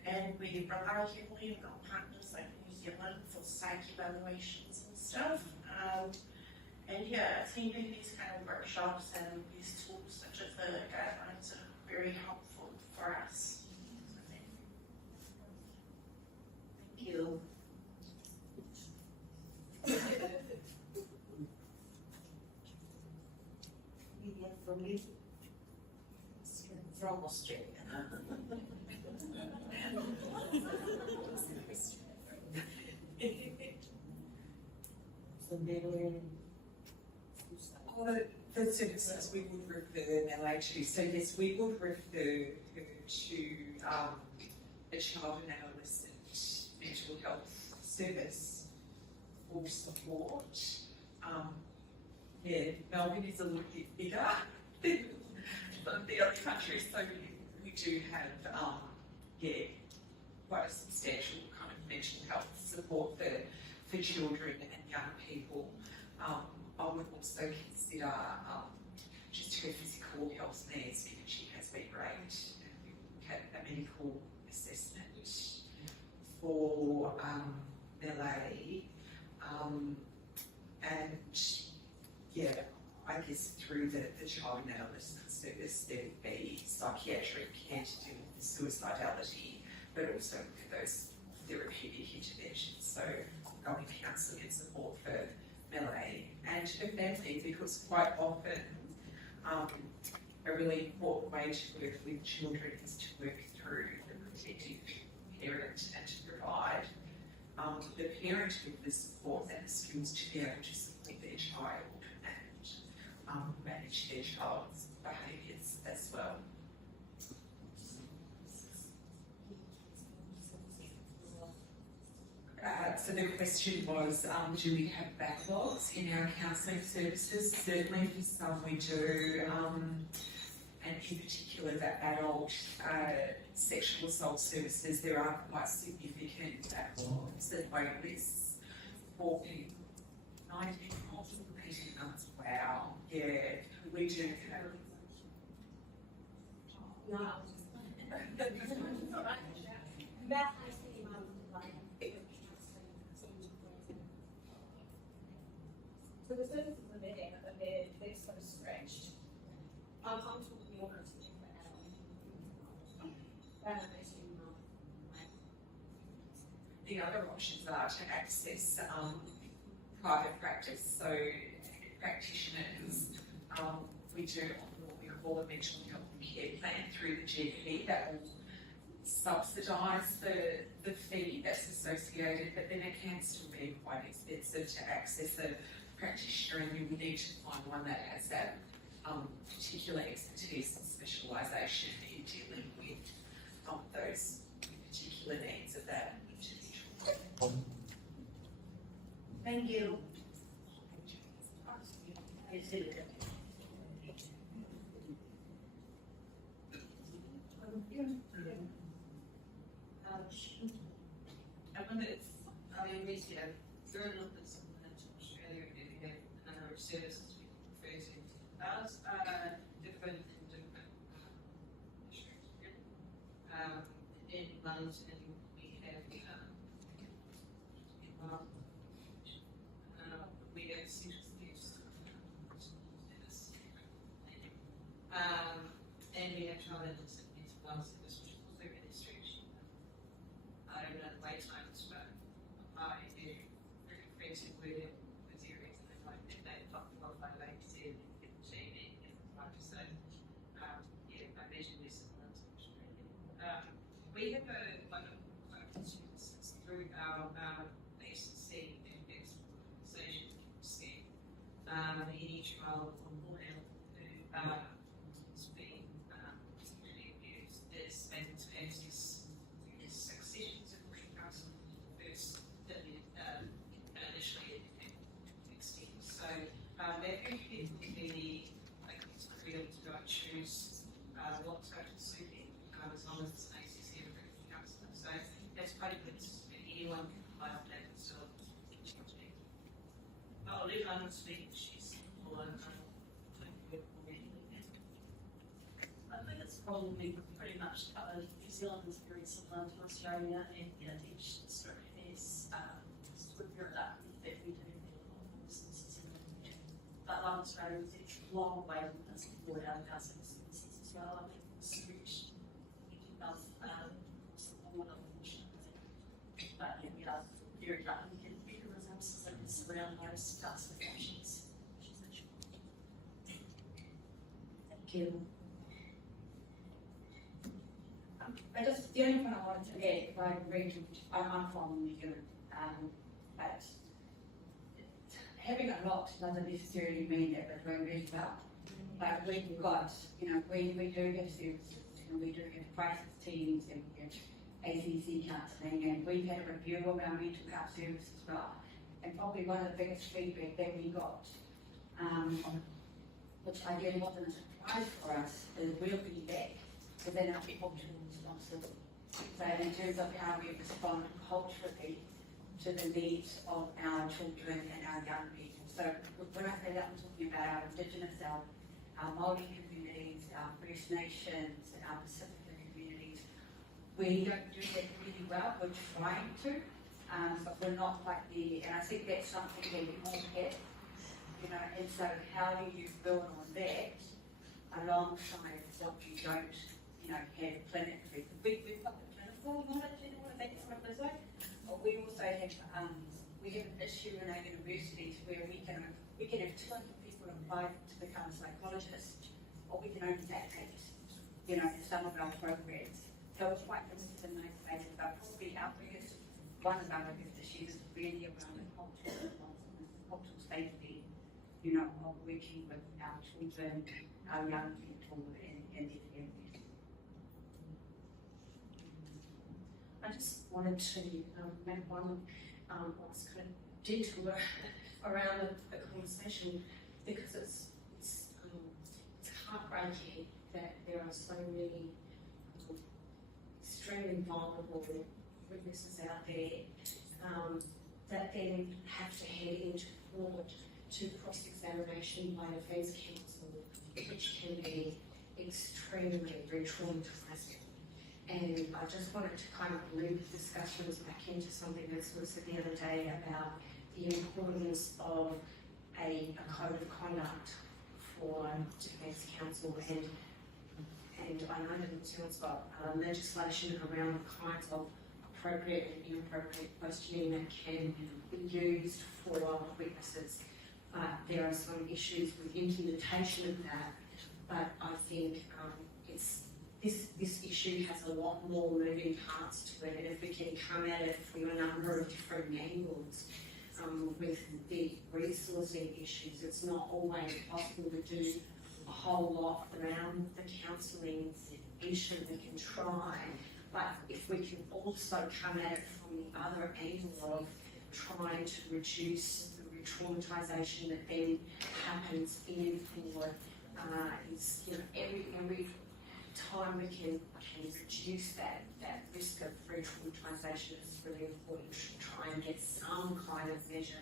And we rely heavily on our partners like New Zealand for psych evaluations and stuff. And yeah, I think these kind of workshops and these tools such as the guidelines are very helpful for us. Thank you. From me, from Australia. The services we would refer Pellie to. So yes, we would refer her to a child and adolescent mental health service for support. Melbourne is a little bit bigger than the other countries, so we do have quite a substantial kind of mental health support for children and young people. I would also consider just her physical health needs because she has been raped, and we look at a medical assessment for Pellie, and yeah, I guess through the child and adolescent service there would be psychiatric care to do with the suicidality, but also for those therapeutic interventions, so ongoing counselling and support for Pellie and her family, because quite often a really important way to work with children is to work through the protective parent and to provide the parent with the support and the skills to be able to support their child and manage their child's behaviours as well. So the question was, do we have backlogs in our counselling services? Certainly for some we do, and in particular the adult sexual assault services, there are quite significant backlogs and wait lists for people. 19 months, 18 months, wow, yeah, we do have. No. So the services are there, but they're so stretched. I'm talking more for The other options are to access private practice, so practitioners. We do what we call a mental health and care plan through the GP that will subsidise the fee that's associated, but then it can still be quite expensive to access a practitioner, and you will need to find one that has that particular expertise and specialisation in dealing with those particular needs of that individual. Thank you. We have very little supplement to Australia, and we have a number of services we refer to. Ours are different in different districts. In Wellington, we have we have central use and we have child and mental health service, which is also very strict. I don't know the wait times, but I do frequency with areas and like they talk about my like to TV and like to say, yeah, I mentioned this in we have a one of our students through our ASC and organisation scheme. Any child on board who is being sexually abused is able to access successions of pre-counselling first that initially extends. So they're very careful to be creative to go and choose what to go to suiting as long as it's an ACC or a counsellor. So that's quite a good system. Anyone can apply for that themselves. I'll leave Helen speak. She's all over. I think it's probably pretty much covered. New Zealand is very similar to Australia, and each district has sort of mirrored up that we do have a lot of instances in the region. But like Australia, it's a long way from this before our housing services as well. I think it's reached somewhat of but yeah, we are very lucky to get bigger resources and it's around those classifications. Thank you. The only point I wanted to add, like region, I'm from New Zealand, but having a lot doesn't necessarily mean that we're doing really well. But we've got, we do have services, we do have crisis teams, and we have ACC counselling, and we've had a review of our mental health service as well. And probably one of the biggest feedback that we got, which again wasn't a surprise for us, is real feedback within our cultural responsibility. So in terms of how we respond culturally to the needs of our children and our young people. So when I say that, I'm talking about our Indigenous, our Māori communities, our First Nations, our Pacific communities. We don't do that really well. We're trying to, but we're not quite there. And I think that's something that we all have, and so how do you build on that alongside what you don't, have clinically? We've got the clinical knowledge and all of that sort of business, but we also have, we have an issue in our universities where we can have 200 people apply to become psychologists, or we can only take 8, in some of our programs. So it's quite limited in those spaces, but probably one of our biggest issues is really around the cultural safety, of working with our children, our young people, and their families. I just wanted to make one last kind of detour around the conversation, because it's heartbreaking that there are so many extremely vulnerable witnesses out there that then have to head into court to cross-examination by defence counsel, which can be extremely traumatising. And I just wanted to kind of lead the discussions back into something that was said the other day about the importance of a code of conduct for defence counsel, and I know that New Zealand's got legislation around the kinds of appropriate and inappropriate questioning that can be used for witnesses. There are some issues with implementation of that, but I think this issue has a lot more moving parts to it, and if we can come at it from a number of different angles, with the resourcing issues, it's not always possible to do a whole lot around the counselling issue. We can try, but if we can also come at it from the other angle of trying to reduce the re-traumatisation that then happens in for is, you know, every time we can reduce that risk of re-traumatisation, it's really important to try and get some kind of measure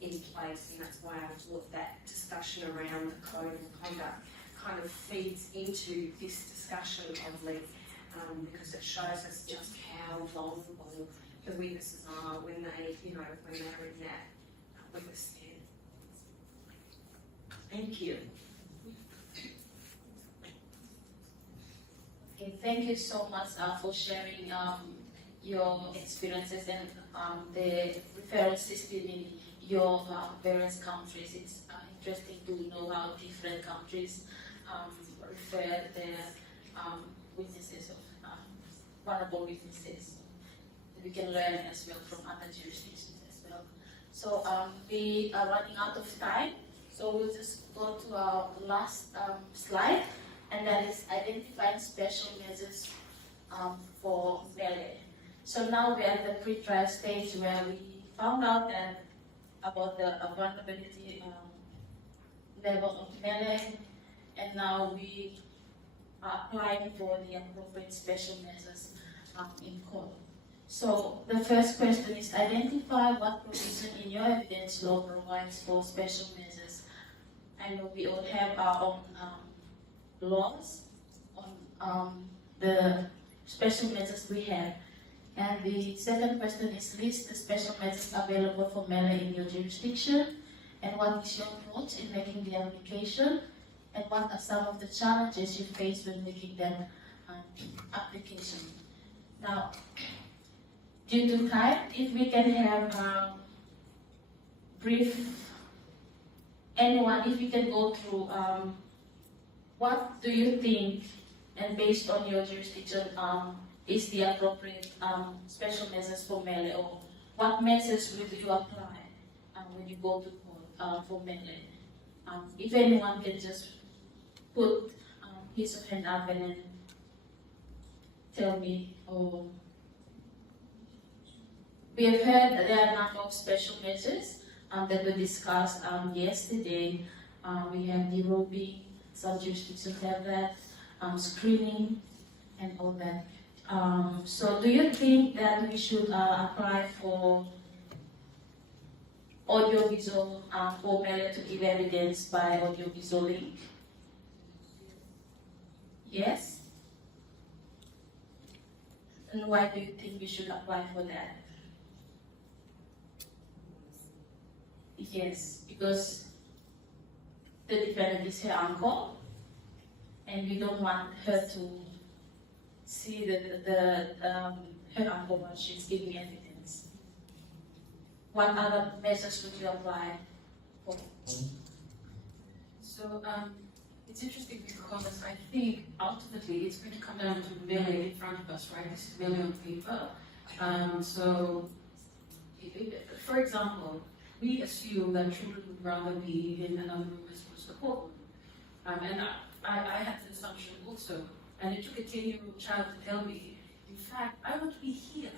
in place, and that's why I thought that discussion around the code of conduct kind of feeds into this discussion of leave, because it shows us just how vulnerable the witnesses are when they, you know, when they're in that witness stand. Thank you. Okay, thank you so much for sharing your experiences and the referral system in your various countries. It's interesting to know how different countries refer their witnesses of vulnerable witnesses. We can learn as well from other jurisdictions as well. So we are running out of time, so we'll just go to our last slide, and that is identifying special measures for Pellie. So now we're at the pre-trial stage where we found out that about the vulnerability level of Pellie, and now we are applying for the appropriate special measures in court. So the first question is identify what provision in your evidence law provides for special measures. I know we all have our own laws on the special measures we have. And the second question is list the special measures available for Pellie in your jurisdiction, and what is your approach in making the application, and what are some of the challenges you face when making that application. Now, due to time, if we can have brief, anyone, if we can go through what do you think, and based on your jurisdiction, is the appropriate special measures for Pellie, or what measures will you apply when you go to court for Pellie? If anyone can just put his hand up and then tell me. Or we have heard that there are a number of special measures that were discussed yesterday. We have derobing, some jurisdictions have that, screening, and all that. So do you think that we should apply for audiovisual for Pellie to give evidence by audiovisual link? Yes? And why do you think we should apply for that? Yes, because the defendant is her uncle, and we don't want her to see her uncle while she's giving evidence. What other measures would you apply for? So it's interesting because I think ultimately it's going to come down to Pellie in front of us, right? This is Pellie on paper. So, for example, we assume that children would rather be in another room as opposed to the courtroom. And I had the assumption also, and it took a 10-year-old child to tell me, in fact, I want to be here.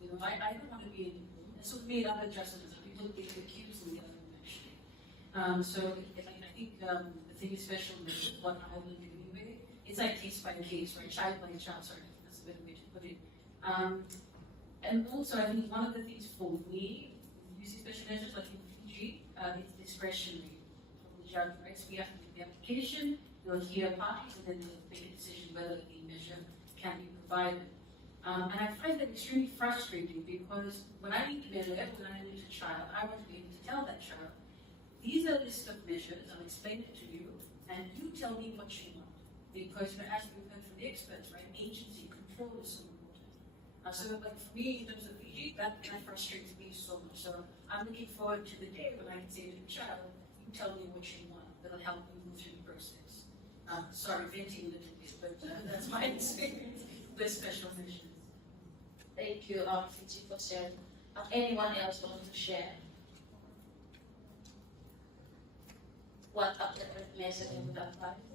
You know, I don't want to be in the room. And so we made other adjustments, and people being accused in the other room, actually. So I think the thing is special is what I will do anyway. It's like case by case, right? Child by child, sorry, that's a better way to put it. And also, I think one of the things for me, using special measures like in Fiji, it's discretionary from the judge, right? So we have to do the application, they'll hear parties, and then they'll make a decision whether the measure can be provided. And I find that extremely frustrating because when I meet Pellie, when I meet a child, I want to be able to tell that child, these are a list of measures, I'll explain it to you, and you tell me what you want. Because as we've heard from the experts, right, agency control is so important. So like for me, in terms of Fiji, that frustrates me so much. So I'm looking forward to the day when I can say to the child, you tell me what you want, that'll help me move through the process. sorry, venting a little bit, but that's my experience with special measures. Thank you, Fiji, for sharing. Anyone else want to share? What appropriate measures they would apply for?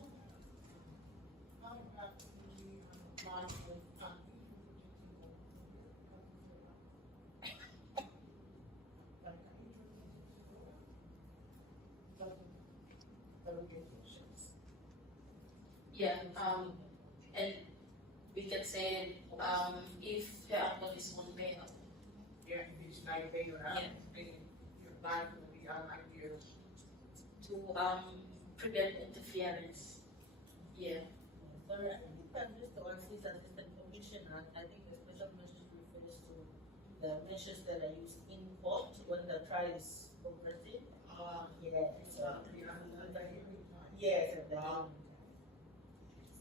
Yeah, and we can say, if the uncle is on bail. Yeah, it's like they were out, Yeah. your life will be unlike To prevent interference. Yeah. But I think that Mr. Oasis Assistant Commissioner, I think the special measures refers to the measures that are used in court when the trial is progressing. Yeah, so, yes, exactly.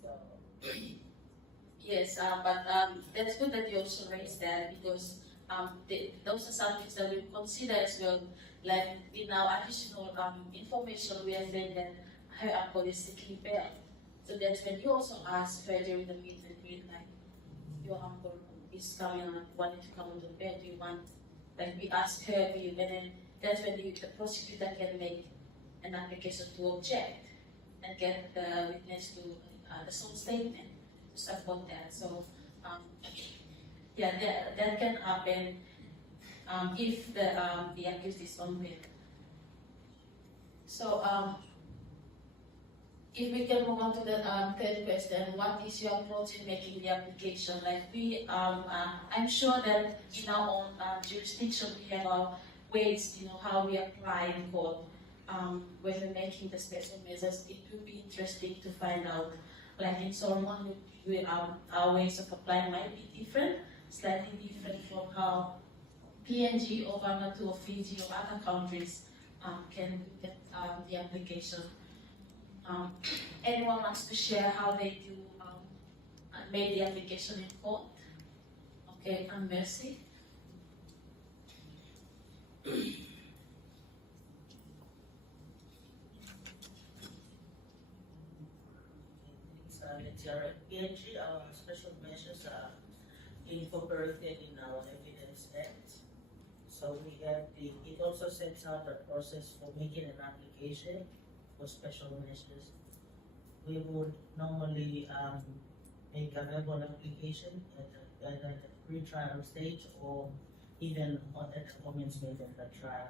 So. Yes, but that's good that you also raised that, because those are some things that we consider as well. Like in our additional information, we are saying that her uncle is seeking bail. So that's when you also ask her during the meet and greet, like, your uncle is coming and wanting to come on the bail. Do you want, like, we ask her, do you, and then that's when the prosecutor can make an application to object and get the witness to the sole statement to support that. So, yeah, that can happen if the accused is on bail. So, if we can move on to the third question, what is your approach in making the application? Like I'm sure that in our own jurisdiction we have our ways, how we apply in court. When we're making the special measures, it would be interesting to find out, like in Solomon, our ways of applying might be different, slightly different from how PNG or Vanuatu or Fiji or other countries can do the application. Anyone wants to share how they do made the application in court? Okay, and Mercy. Letiara, PNG, our special measures are incorporated in our Evidence Act. So we have it also sets out the process for making an application for special measures. We would normally make a verbal application at the pre-trial stage or even at the commencement of the trial.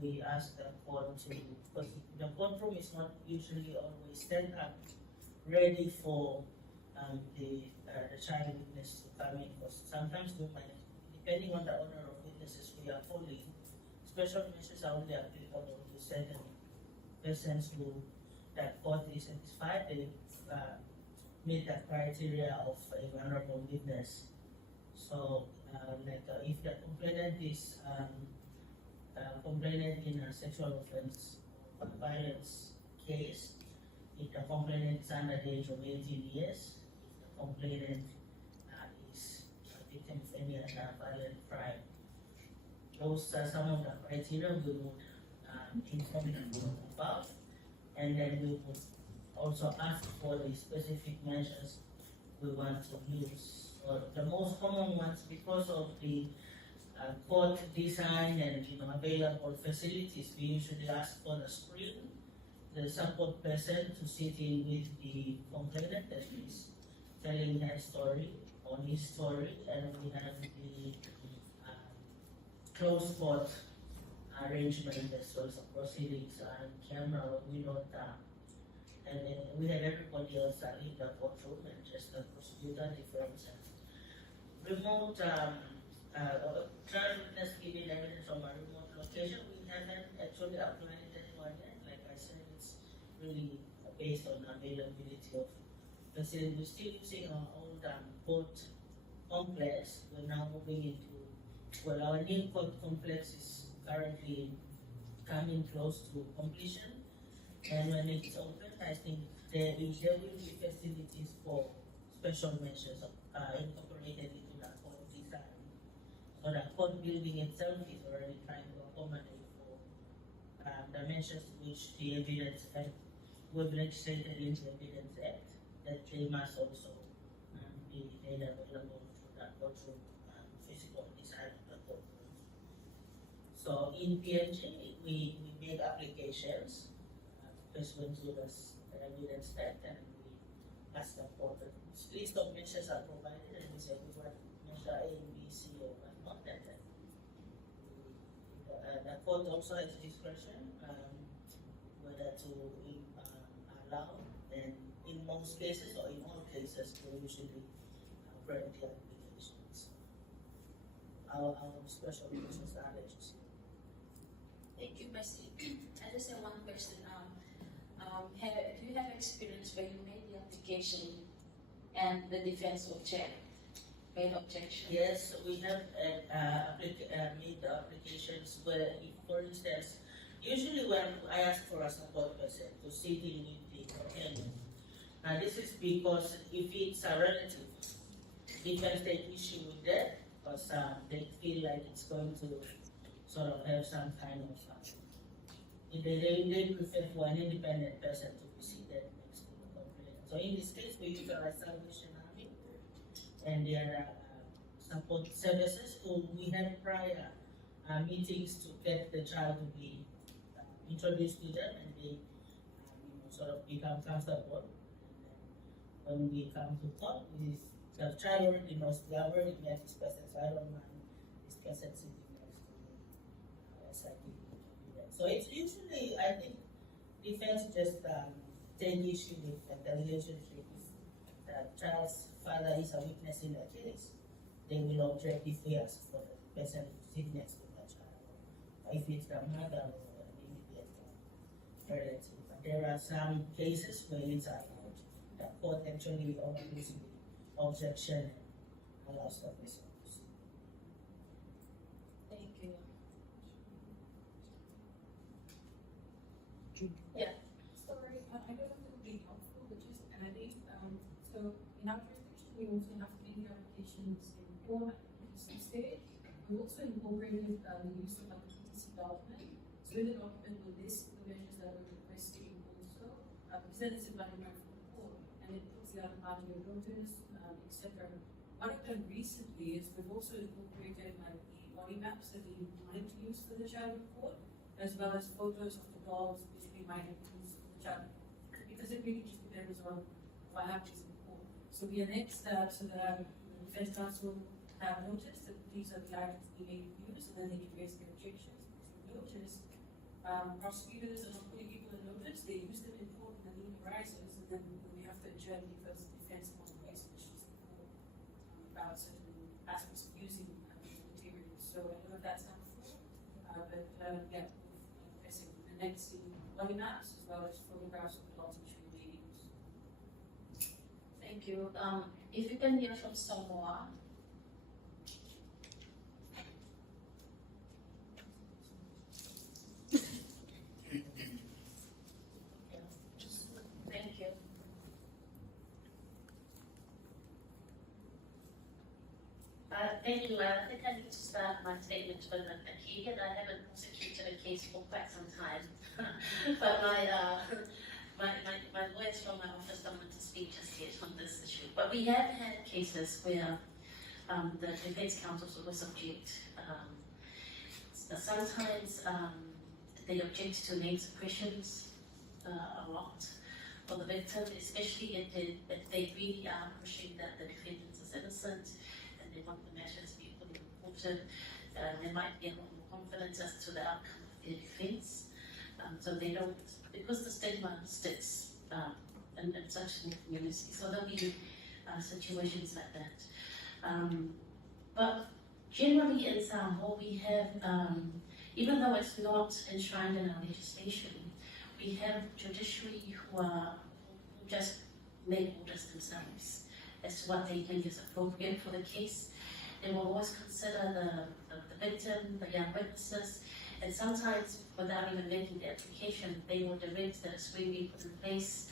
We ask the court to, because the courtroom is not usually always set up ready for the child witness to come in, because sometimes we might, depending on the order of witnesses we are following, special measures are only applicable to certain persons who that court is satisfied they meet the criteria of a vulnerable witness. So, if the complainant is complainant in a sexual offense or violence case, if the complainant is under the age of 18 years, if the complainant is a victim of any other violent crime, those are some of the criteria we would inform them about, and then we would also ask for the specific measures we want to use. So the most common ones, because of the court design and available facilities, we usually ask for the screen, the support person to sit in with the complainant that is telling her story or his story, and we have the closed court arrangement as well as proceedings and camera. We don't and then we have everybody else in the courtroom and just the prosecutor, defense, and remote trial witness giving evidence from a remote location. We haven't actually applied anyone yet. Like I said, it's really based on availability of facilities. We're still using our old court complex. We're now moving into, our new court complex is currently coming close to completion. And when it's open, I think there will be facilities for special measures incorporated into the court design. So the court building itself is already trying to accommodate for the measures which the evidence we've legislated into the Evidence Act that they must also be made available through that courtroom, physical inside of the courtroom. So in PMG, we made applications pursuant to this Evidence Act, and we asked them for the list of measures are provided, and we said we want measure A, B, C, or whatnot, and then the court also has discretion whether to allow, and in most cases or in all cases, we usually grant the applications. Our special measures are legislated. Thank you, Bessie. I just have one question. Do you have experience where you made the application and the defense made objection? Yes, we have made the applications where, if, for instance, usually when I ask for a support person to sit in with the opinion, and this is because if it's a relative, they can take issue with that because they feel like it's going to sort of have some kind of they prefer for an independent person to be seated next to the complainant. So in this case, we use our Salvation Army and their support services. So we had prior meetings to get the child to be introduced to them, and they sort of become comfortable. And when we come to court, the child already knows, they have already met this person, so I don't mind this person sitting next to me. So it's usually, I think, defense just take issue with the relationship. If the child's father is a witness in the case, they will object if we ask for the person to sit next to the child. Or if it's the mother or an immediate relative. But there are some cases where it's allowed. The court actually overrules the objection and allows the person to sit. Thank you. Yeah. Sorry, I don't know if it would be helpful, but just adding, so in our jurisdiction, we also have many applications in form application stage. We also incorporated the use of a PTC document. So in the document will list the measures that we're requesting also, because then it's invited back from the court, and it puts the other party on notice, etc. What I've done recently is we've also incorporated like the body maps that we wanted to use for the child report, as well as photos of the dogs which we might have used for the child, because it really just depends on what happens in court. So we annexed that so that the defense counsel have noticed that these are the items we may use, and then they can raise their objections. Because we noticed prosecutors are not putting people in notice, they use them in court and the need arises, and then we have to adjourn because the defense wants to raise issues in court about certain aspects of using materials. So I don't know if that's helpful, but yeah. Next to body maps as well as photographs of the dogs which we may use. Thank you. If you can hear from Samoa. Thank you. Thank you. I think I need to start my statement with a key, and I haven't prosecuted a case for quite some time. But my lawyers from my office don't want to speak just yet on this issue. But we have had cases where the defense counsels were subject. Sometimes they object to name suppressions a lot for the victim, especially if they really are pushing that the defendant is innocent and they want the matter to be fully reported. There might be a lot more confidence as to the outcome of their defense. So they don't, because the stigma sticks in such small communities. So there'll be situations like that. But generally in Samoa, we have, even though it's not enshrined in our legislation, we have judiciary who just make orders themselves as to what they think is appropriate for the case. They will always consider the victim, the young witnesses, and sometimes without even making the application, they will direct that a screen be put in place.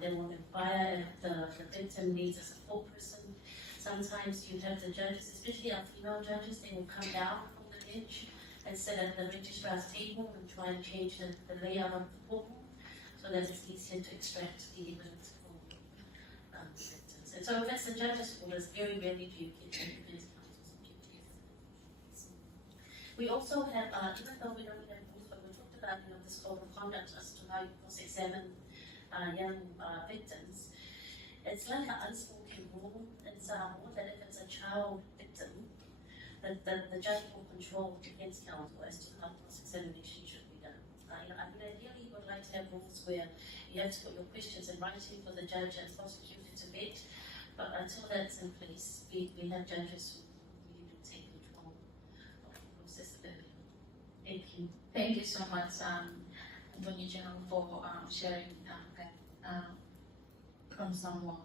They will inquire if the victim needs a support person. Sometimes you have the judges, especially our female judges, they will come down from the bench and sit at the registrar's table and try and change the layout of the courtroom. so that it's easier to extract the evidence from the victims. And so that's the judge's role is very, very big in defense counsel's duties. We also have, even though we don't have rules, but we talked about this code of conduct as to how you cross-examine young victims. It's like an unspoken rule in Samoa that if it's a child victim, that the judge will control defense counsel as to how cross-examination should be done. I mean, ideally, you would like to have rules where you have to put your questions in writing for the judge and prosecutor to vet, but until that's in place, we have judges who really do take control of the process. Thank you. Thank you so much, Attorney General, for sharing that from Samoa.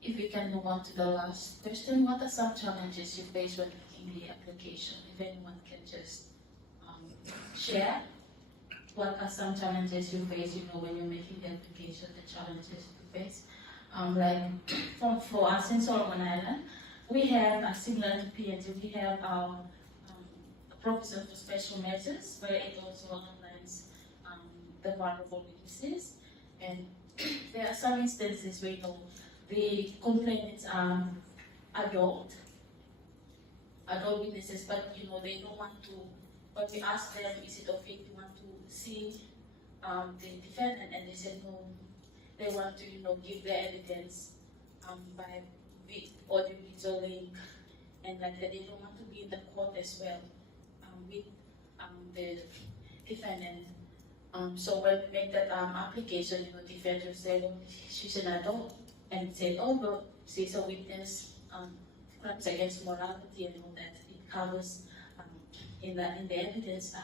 If we can move on to the last question, what are some challenges you face when making the application? If anyone can just share, what are some challenges you face, when you're making the application, the challenges you face? For us in Solomon Island, we have, similar to PNG, we have our provision for special measures, where it also outlines the vulnerable witnesses. And there are some instances where, the complainants are adult witnesses, but they don't want to. But we ask them, is it okay if you want to see the defendant, and they said no. They want to, give their evidence by audio visual link, and like that. They don't want to be in the court as well with the defendant. So when we make that application, defendant said, oh, she's an adult. And said, oh, but she's a witness, crimes against morality, and all that it covers in the evidence.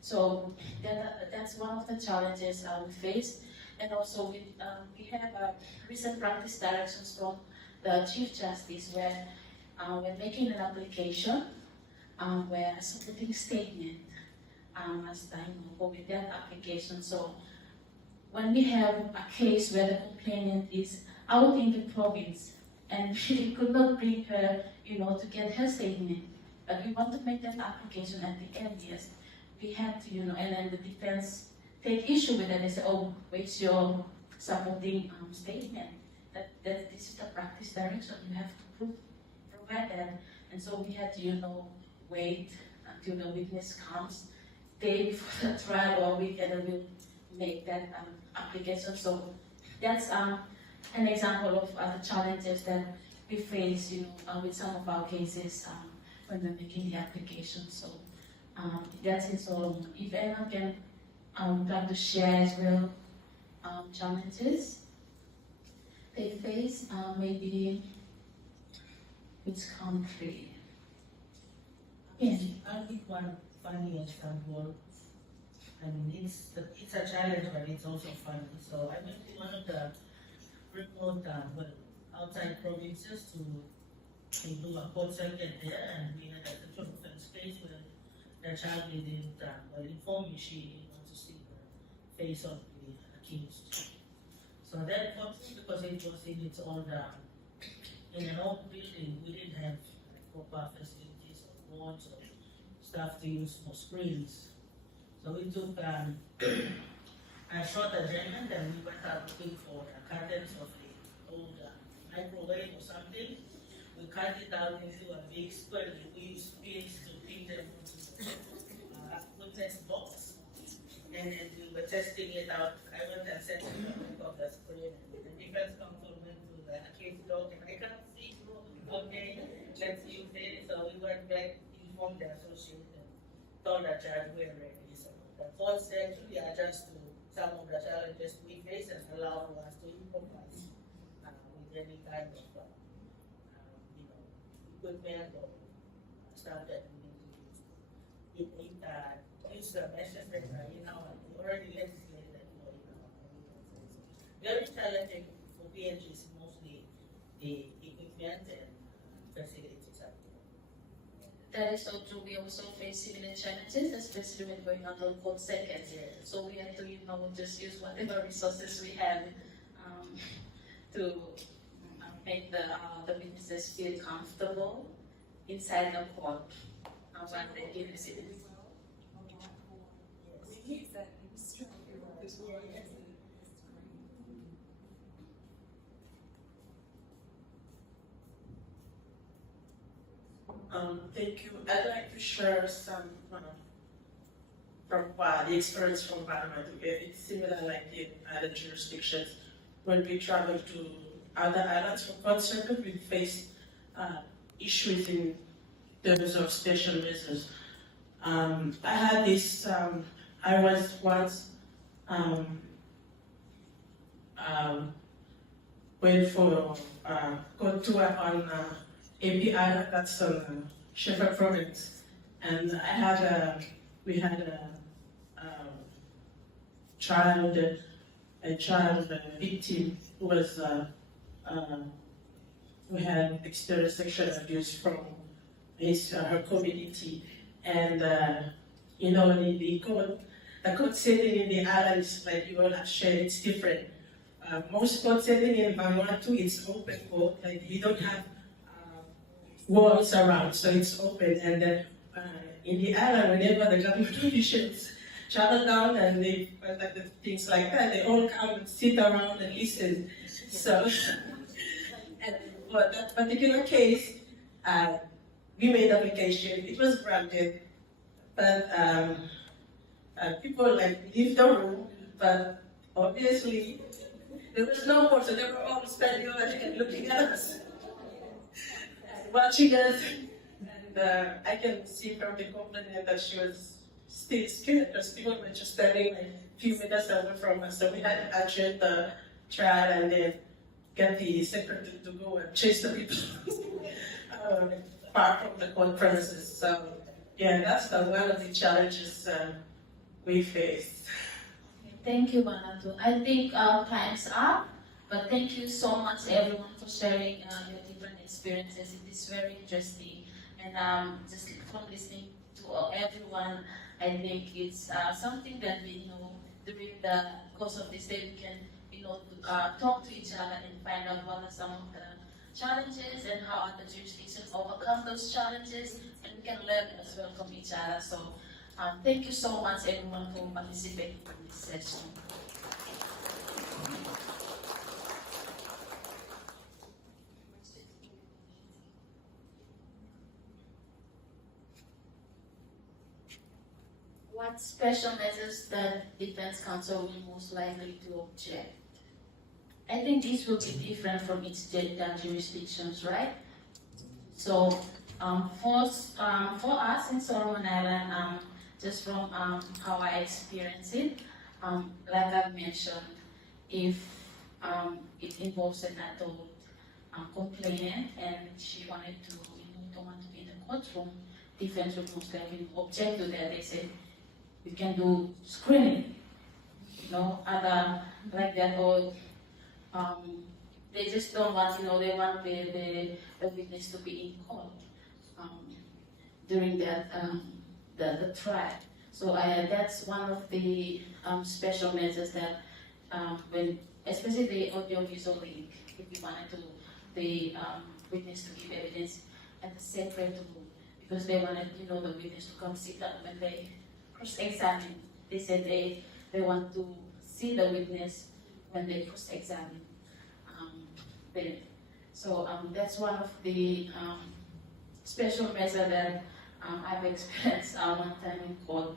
So that's one of the challenges we face. And also we have recent practice directions from the Chief Justice where we're making an application, we're submitting statement as time with that application. So when we have a case where the complainant is out in the province and she could not bring her, to get her statement, but we want to make that application at the earliest. We have to, and then the defense take issue with it and say, oh, where's your supporting statement? That this is the practice direction. You have to provide that. And so we had to, wait until the witness comes, day before the trial or week, and then we'll make that application. So that's an example of the challenges that we face, with some of our cases when we're making the application. So that's it. So if anyone can like to share as well challenges they face, maybe which country? Yes, I'll give one funny example. I mean, it's a challenge, but it's also funny. So I went to one of the remote, outside provinces to do a court circuit there, and we had a sexual offense case where the child didn't, inform me she wants to see the face of the accused. So that court, because it was in its own, in an old building, we didn't have proper facilities or boards or stuff to use for screens. So we took a short adjournment and we went out looking for the curtains of the old microwave or something. We cut it out into a big square. We used pins to pin them into the witness box. And then we were testing it out. I went and set it on the screen, and the defense counsel went to the accused dog, and I can't see you. Okay, let's use it. So we went back, informed the associate, and told the judge we're ready. So the court said to adjust to some of the challenges we face and allow us to improvise with any kind of equipment or stuff that we need to use. Use the measures that are in our already legislated for in our very challenging for PNG is mostly the equipment and facilities out there. That is so true. We also face similar challenges, especially when going on the court circuit. So we have to, just use whatever resources we have to make the witnesses feel comfortable inside the court when they give us it. We use that in Thank you. I'd like to share some from the experience from Panama. It's similar like in other jurisdictions. When we travel to other islands for court circuit, we face issues in terms of special measures. I had this, I was once went for court tour on AP Island, that's on Shepherd Province, and we had a child victim who was who had experienced sexual abuse from her community, and you know, the court setting in the island is like you all have shared, it's different. Most court setting in Vanuatu, it's open court, like you don't have walls around, so it's open. And in the island, whenever the government officials travel down and they things like that, they all come and sit around and listen. So, and for that particular case, we made application. It was granted, but people like leave the room. But obviously, there was no more, so they were all standing over there and looking at us, watching us. And I can see from the complaint that she was still scared because people were just standing like a few meters away from us. So we had to adjourn the trial and then get the secretary to go and chase the people apart from the court premises. So yeah, that's one of the challenges we face. Thank you, Banatu. I think our time's up, but thank you so much everyone for sharing your different experiences. It is very interesting, and just from listening to everyone, I think it's something that we know during the course of this day we can, talk to each other and find out what are some of the challenges and how other jurisdictions overcome those challenges, and we can learn as well from each other. So thank you so much everyone for participating in this session. What special measures the Defense Counsel will most likely to object? I think this will be different from each jurisdictions, right? So for us in Solomon Island, just from how I experience it, like I mentioned, if it involves an adult complainant and she wanted to, don't want to be in the courtroom, defense will most likely object to that. They say we can do screening, other like that, or they just don't want, they want the witness to be in court during that the trial. So that's one of the special measures that when, especially the audio-visual link, if you wanted to the witness to give evidence at the separate room, because they wanted, the witness to come sit down when they cross-examine. They said they want to see the witness when they cross-examine them. So that's one of the special measures that I've experienced one time in court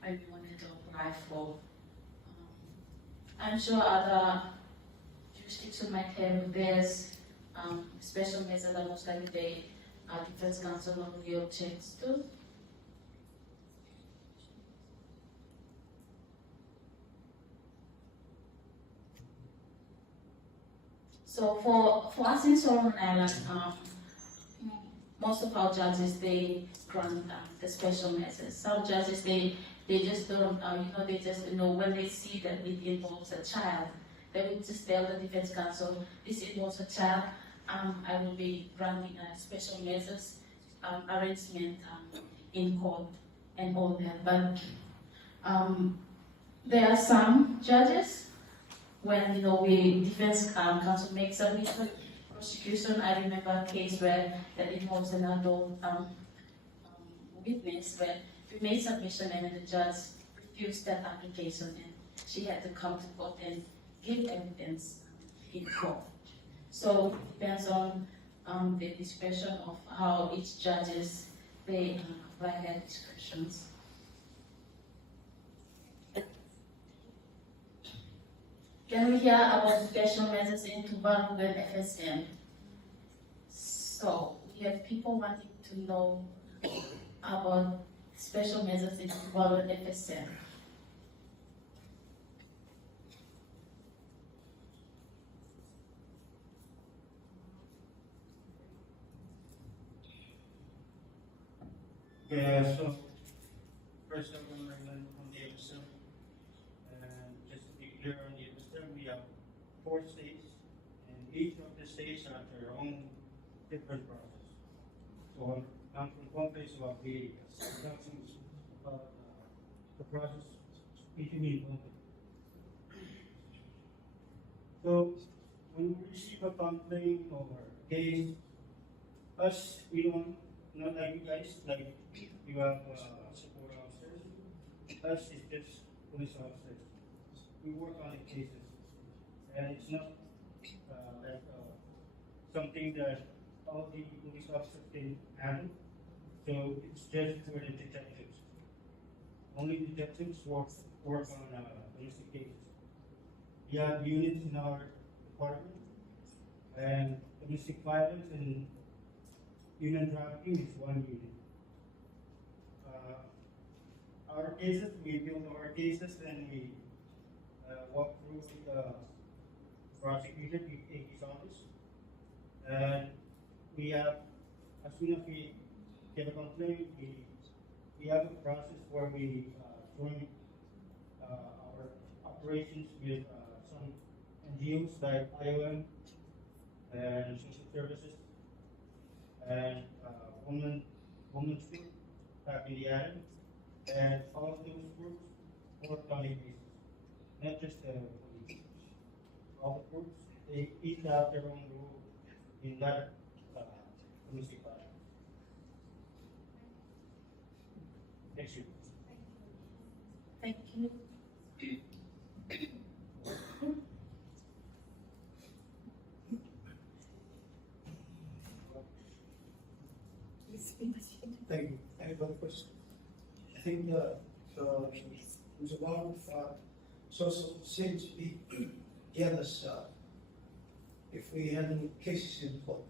when we wanted to apply for. I'm sure other jurisdictions might have theirs special measures that most likely the Defense Counsel normally objects to. So for us in Solomon Island, most of our judges, they grant the special measures. Some judges, they just don't, they just know when they see that it involves a child, they will just tell the Defense Counsel, this involves a child, I will be granting a special measures arrangement in court and all that. But there are some judges, when we Defense Counsel makes a prosecution. I remember a case where that involves an adult witness where we made submission and the judge refused that application and she had to come to court and give evidence in court. So it depends on the discretion of how each judges they apply their discretions. Can we hear about special measures in Tuvalu and FSM? So we have people wanting to know about special measures in Tuvalu and FSM. Yeah, so first of all, I learned on the FSM, and just to be clear on the FSM, we have 4 states, and each of the states have their own different process. So I'm from one place about the the process between both. So when we receive a complaint or a case, us, we don't, not like you guys, like you have support officers. Us is just police officers. We work on the cases, and it's not like something that all the police officers can handle. So it's just for the detectives. Only detectives work on domestic cases. We have units in our department, and domestic violence and human trafficking is one unit. Our cases, we build our cases and we walk through the prosecutor in his office. And we have, as soon as we get a complaint, we have a process where we join our operations with some NGOs like PILON and social services and women's group back in the island, and all of those groups work on a basis, not just the police. All the groups, they each have their own role in that domestic violence. Thank you. Thank you. Thank you. I have one question. I think there's a lot of social seems to be jealous if we handle cases in court.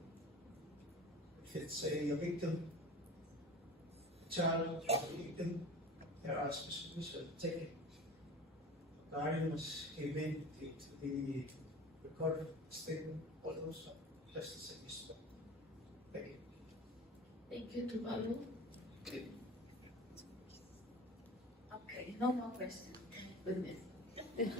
If it's a victim, a child, or a victim, there are specifics of taking. Guardian must give in to the record statement, all those justice and respect. Thank you. Thank you, Tuvalu. Okay, no more questions. Thank goodness.